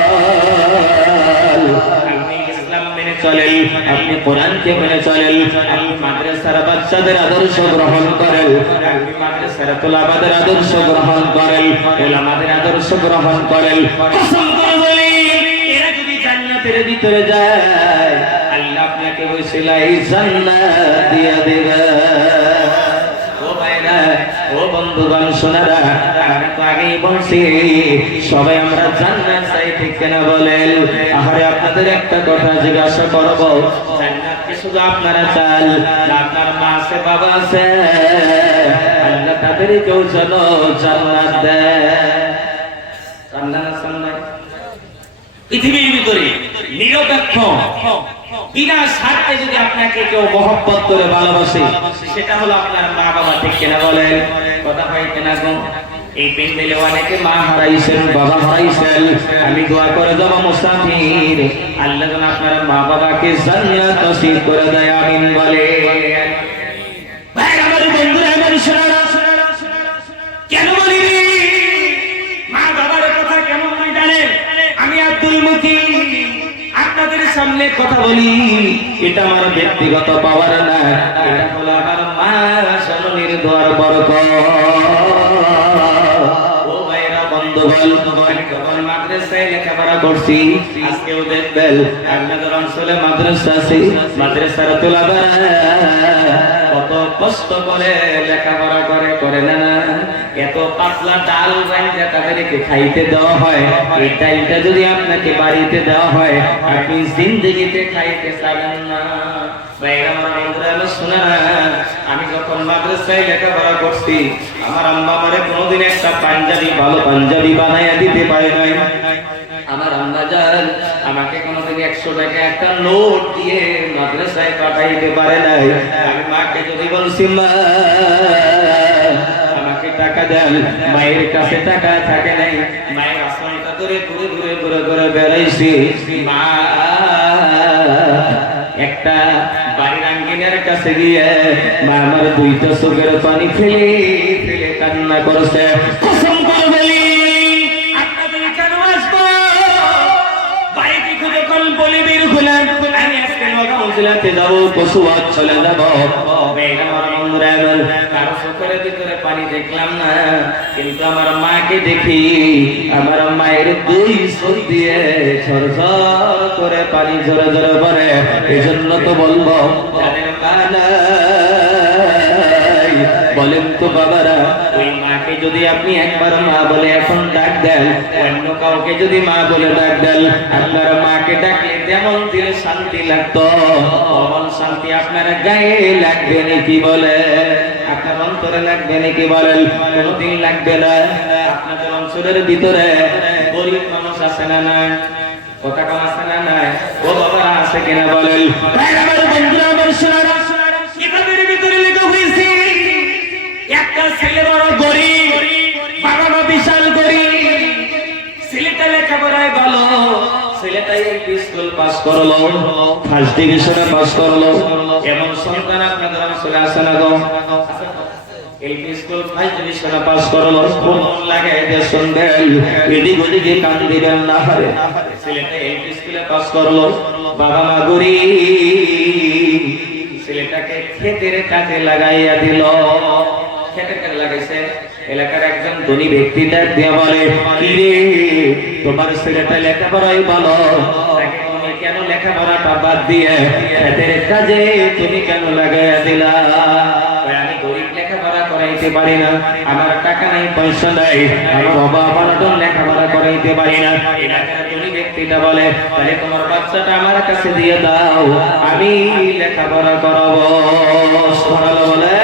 চলেন, আপনি কোরআনকে মেনে চলেন, আপনি মাদ্রাসার বাচ্চাদের আদর্শ গ্রহণ করেন, আপনি মাদ্রাসার তোলাবাদের আদর্শ গ্রহণ করেন, ওলামাদের আদর্শ গ্রহণ করেন। কসম করে বলি, এরা যদি জান্নাতের ভিতরে যায়, আল্লাহ আপনাকে ওসিলাই জান্নাত দিয়ে দেবে। ও ভাইরা, ও বন্ধুগণ শোনারা, আমরা তো আগেই বলছি সবাই আমরা জান্নাত চাই, ঠিক কিনা বলেন? আরে আপনাদের একটা কথা জিজ্ঞাসা করব, জান্নাত কি শুধু আপনারা চান না আপনার মা আছে বাবা আছে, আল্লাহ তাদেরকেও যেন জান্নাত দেয়? জান্নাত সামনে পৃথিবীর ভিতরে নিরপেক্ষ বিনা স্বার্থে যদি আপনাকে কেউ মহব্বত করে ভালোবাসে, সেটা হলো আপনার মা বাবা, ঠিক কিনা বলেন? কথা হয় কিনা গো? এই পেন্ডেলে অনেকে মা হারাইছেন, বাবা হারাইছেন, আমি দোয়া করে যাব মুসাফির, আল্লাহ যেন আপনার মা বাবাকে জান্নাত নসিব করে দেয়, আমিন বলে। ভাই আমার বন্ধুরা, আমার শোনারা, কেন বলি মা বাবার কথা কেমন হয় জানেন? আমি আব্দুল মুকিম আপনাদের সামনে কথা বলি, এটা আমার ব্যক্তিগত পাওয়ার না, এটা হলো আমার মা জননীর দোয়ার বরকত। ও ভাইরা বন্ধুগণ, আমি যখন মাদ্রাসায় লেখাপড়া করছি, আজকেও দেখবেন আপনাদের অঞ্চলে মাদ্রাসা আছে, মাদ্রাসার তোলাবারা কত কষ্ট করে লেখাপড়া করে না, এত পাতলা ডাল রাইন্দা তাদেরকে খাইতে দেওয়া হয়। এই ডালটা যদি আপনাকে বাড়িতে দেওয়া হয়, আপনি জিন্দেগিতে খাইতে চাবেন না। আমি যখন মাদ্রাসায় লেখাপড়া করছি, আমার আম্মা আমারে কোনোদিন একটা পাঞ্জাবি, ভালো পাঞ্জাবি বানাইয়া দিতে পারে নাই। আমার আম্মা জান আমাকে কোনোদিন 100 টাকা একটা নোট দিয়ে মাদ্রাসায় পাঠাইতে পারে নাই। আমি মাকে যদি বলছি মা আমাকে টাকা দেন, মায়ের কাছে টাকা থাকে নাই, মায়ের আসনটা ধরে ঘুরে ঘুরে ঘুরে ঘুরে বেড়াইছি। মা একটা বাড়ির আঙ্গিনার কাছে গিয়ে মা আমার দুইটা চোখের পানি ফেলে ফেলে কান্না করছে। কসম করে বলি আপনাদের কেন আসবো বাড়িতে খুঁজে কোন বলি বের খুলেন, আমি আজকে নগাঁও জেলাতে যাবো, কচুয়াট চলে যাবো। কারো চোখের ভিতরে পানি দেখলাম না, কিন্তু আমার মাকে দেখি, আমার মায়ের দুই চোখ দিয়ে ঝরঝর করে পানি ঝরে ঝরে পড়ে। এই জন্য তো বলবো যাদের মা নাই, বলেন তো বাবারা, ওই মাকে যদি আপনি একবার মা বলে এখন ডাক দেন, অন্য কাউকে যদি মা বলে ডাক দেন, আপনার মাকে ডাকলে যেমন দিলে শান্তি লাগতো, অমন শান্তি আপনার গায়ে লাগবে নাকি বলে, আপনার অন্তরে লাগবে নাকি বলেন? কোনদিন লাগবে না। আপনাদের অঞ্চলের ভিতরে গরিব মানুষ আছে না নাই? কথা কম আছে না নাই? ও বাবারা আছে কিনা বলেন? আমার বন্ধুরা, আমার সোনারা, কিতাবের ভিতরে লেখা হয়েছে একটা ছেলে বড় গরিব, বাবা মা বিশাল গরিব, ছেলেটা লেখাপড়ায় ভালো, ছেলেটাই স্কুল পাস করলো, ফার্স্ট ডিভিশনে পাস করলো। এমন সন্তান আপনাদের অঞ্চলে আছে না গো? এলপি স্কুল ফার্স্ট ডিভিশনে পাস করলো, মন লাগায় যে শুনবেন, এদিক ওদিকে কান দিবেন না পারে। ছেলেটা এলপি স্কুলে পাস করলো, বাবা মা গরিব, ছেলেটাকে ক্ষেতের কাজে লাগাইয়া দিল। ক্ষেতের কাজে লাগাইছে, এলাকার একজন ধনী ব্যক্তিটা দিয়ে বলে, কি রে তোমার ছেলেটা লেখাপড়াই ভালো, তাকে তুমি কেন লেখাপড়াটা বাদ দিয়ে ক্ষেতের কাজে তুমি কেন লাগাইয়া দিলা? আমি গরিব, লেখাপড়া করাইতে পারি না, আমার টাকা নাই, পয়সা নাই, আমার বাবা আমার লেখাপড়া করাইতে পারি না। এলাকার ধনী ব্যক্তিটা বলে, তাহলে তোমার বাচ্চাটা আমার কাছে দিয়ে দাও, আমি লেখাপড়া করাবো। সুবহানাল্লাহ বলে।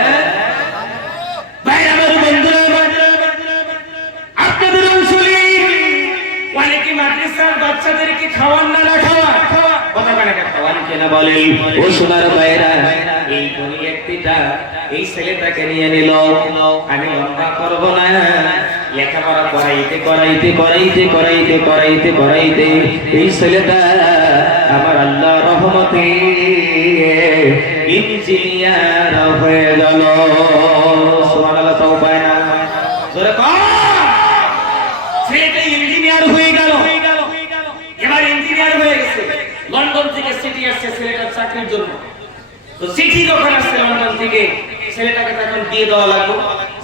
আপনাদের অঞ্চলে অনেকে মাদ্রাসার বাচ্চাদেরকে খাওয়ান না, না খাওয়া কথা বলে খাওয়ান কেনা বলে। ও সোনার ভাইরা, এই ধনী ব্যক্তিটা এই ছেলেটাকে নিয়ে নিল, আমি লম্বা করবো না, লেখাপড়া করাইতে করাইতে করাইতে করাইতে করাইতে করাইতে এই ছেলেটা আমার আল্লাহ রহমতে ইঞ্জিনিয়ার হয়ে গেল। সুবহানাল্লাহ, তাও পায় না জোরে কর। ছেলেটা ইঞ্জিনিয়ার হয়ে গেল, এবার ইঞ্জিনিয়ার হয়ে গেছে, লন্ডন থেকে চিঠি আসছে ছেলেটার চাকরির জন্য। তো চিঠি যখন আসছে লন্ডন থেকে, ছেলেটাকে তখন দিয়ে দেওয়া লাগলো।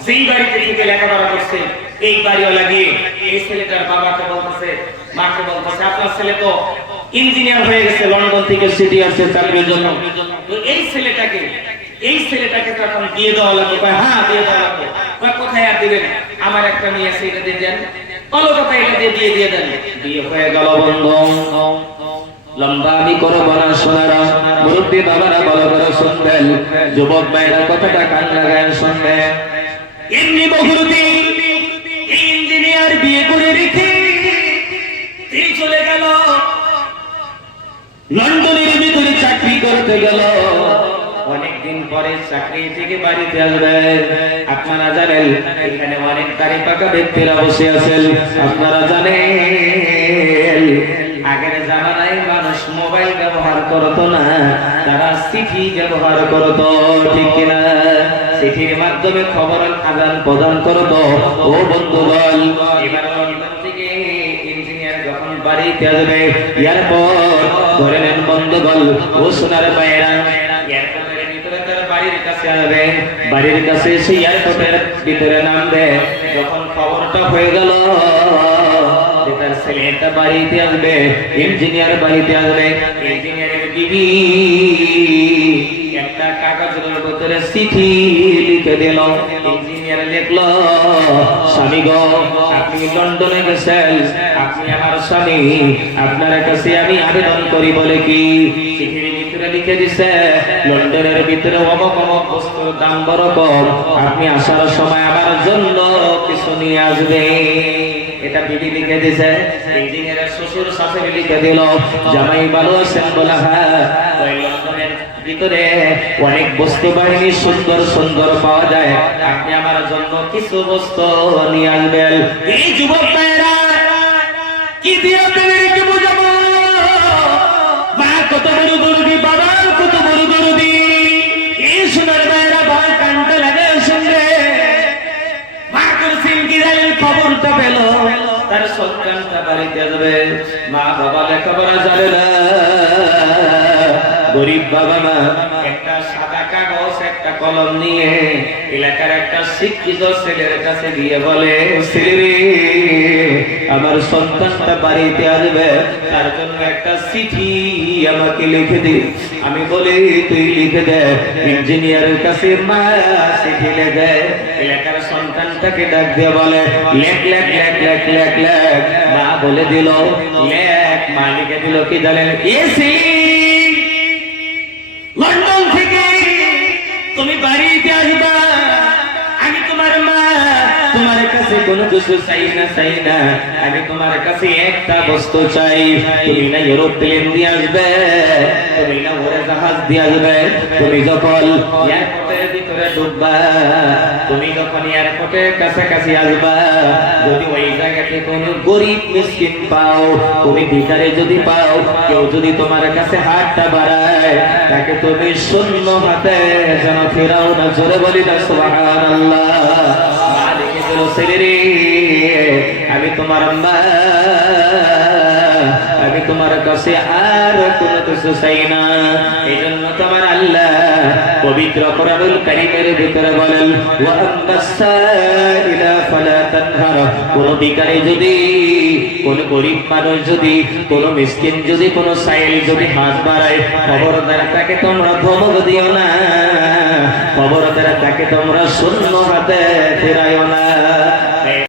যেই বাড়িতে থেকে লেখাপড়া করছে এই বাড়িওয়ালা গিয়ে এই ছেলেটার বাবাকে বলতেছে, মাকে বলতেছে, আপনার ছেলে তো ইঞ্জিনিয়ার হয়ে গেছে, লন্ডন থেকে চিঠি আসছে চাকরির জন্য। তো এই ছেলেটাকে তখন দিয়ে দেওয়া লাগলো। হ্যাঁ দিয়ে দেওয়া লাগলো। কোথায় আর দিবেন, আমার একটা মেয়ে আছে, এটা দিয়ে দেন, বলো কোথায়, এটা দিয়ে দিয়ে দেন। বিয়ে হয়ে গেল। বন্ধু লম্বা আমি করবো না, সোনারা মুরব্বী বাবারা ভালো করে শুনবেন, যুবক ভাইরা কথাটা কান লাগায় শুনবেন। এমনি বহুরূপী ইঞ্জিনিয়ার বিয়ে করে রেখে তিনি চলে গেল লন্ডনের ভিতরে চাকরি করতে গেল। অনেকদিন পরে চাকরি থেকে বাড়িতে আসবে। আপনারা জানেন এখানে অনেক দাড়ি পাকা ব্যক্তিরা বসে আছেন। আপনারা জানেন আগের জামানায় মানুষ মোবাইল ব্যবহার করতো না, তারা চিঠি ব্যবহার করতো, ঠিক কিনা? চিঠির মাধ্যমে খবর আদান প্রদান করতো। ও বন্ধুগণ, এবার লন্ডন থেকে ইঞ্জিনিয়ার যখন বাড়িতে আসবে, এয়ারপোর্ট ধরে নেন বন্ধুগণ, ও সোনার ভাইয়েরা, এয়ারপোর্টের ভিতরে তার বাড়ির কাছে আসবে, বাড়ির কাছে এসে এয়ারপোর্টের ভিতরে নামবে, যখন খবরটা হয়ে গেল তার ছেলেটা বাড়িতে আসবে, ইঞ্জিনিয়ার বাড়িতে আসবে, ইঞ্জিনিয়ারের বিবি একটা কাগজের ভিতরে চিঠি লিখে দিল। ইঞ্জিনিয়ার লিখল, স্বামী গো, আপনি লন্ডনে গেছেন, আপনি আমার স্বামী, আপনার কাছে আমি আবেদন করি বলে কি চিঠির ভিতরে লিখে দিছে লন্ডনের ভিতরে অমক অমক বস্তুর দাম বড় কম, আপনি আসার সময় আমার জন্য কিছু নিয়ে আসবে। এটা বিবি লিখে দিছে। ইঞ্জিনিয়ারের শ্বশুর শাশুড়ি লিখে দিল, জামাই ভালো আছেন বলে হ্যাঁ, ওই লন্ডনের ভিতরে অনেক বস্তু বাহিনী সুন্দর সুন্দর পাওয়া যায়, আপনি আমার জন্য কিছু বস্তু নিয়ে আসবেন। এই যুবক ভাইরা কি দিয়ে আপনাদেরকে বোঝাবো, মা কত বড় দরদি, বাবা কত বড় দরদি। এই সোনার ভাইরা ভাই কানটা লাগে শুনবে, মা করছেন কি জানেন, খবরটা পেল তার সন্তানটা বাড়িতে আসবে, মা বাবা লেখাপড়া জানে না, গরিব বাবা মা একটা সাদা কাগজ একটা কলম নিয়ে এলাকার একটা শিক্ষিত ছেলের কাছে গিয়ে বলে, ছেলে আমার সন্তানটা বাড়িতে আসবে, তার জন্য একটা চিঠি আমাকে লিখে দে। আমি বলি তুই লিখে দে। ইঞ্জিনিয়ারের কাছে মা চিঠি লেখে, এলাকার সন্তানটাকে ডাক দিয়ে বলে, লেখ লেখ লেখ লেখ লেখ লেখ। মা বলে দিল লেখ। মা লিখে দিল কি জানেন, এসি লন্ডন থেকে তুমি বাড়িতে আসবা, আমি তোমার মা, তোমার কাছে কোনো কিছু চাই না চাই না, আমি তোমার কাছে একটা বস্তু চাই, তুমি না এরোপ্লেন দিয়ে আসবে, তুমি না ওরে জাহাজ দিয়ে আসবে, তুমি যখন এয়ারপোর্টের ভিতরে ঢুকবা, তুমি যখন এয়ারপোর্টের কাছাকাছি আসবা, যদি ওই জায়গাতে কোনো গরিব মিসকিন পাও, তুমি ভিখারি যদি পাও, কেউ যদি তোমার কাছে হাতটা বাড়ায়, তাকে তুমি শূন্য হাতে যেন ফেরাও না। জোরে বলি না সুবহানাল্লাহ। মালিকে দিল ছেলে, আমি তোমার মা, আমি তোমার কাছে আর কোনো কিছু চাই না। এই জন্য তোমার আল্লাহ পবিত্র কোরআনুল কারীমের ভিতরে বলেন, ওয়া আম্মাস-সাইলা ফালা তানহার। কোন ভিখারি যদি, কোন গরিব মানুষ যদি, কোন মিসকিন যদি, কোন সাইল যদি হাত বাড়ায়, খবরদার তাকে তোমরা ধমক দিও না, খবরদার তাকে তোমরা শূন্য হাতে ফেরাইও না।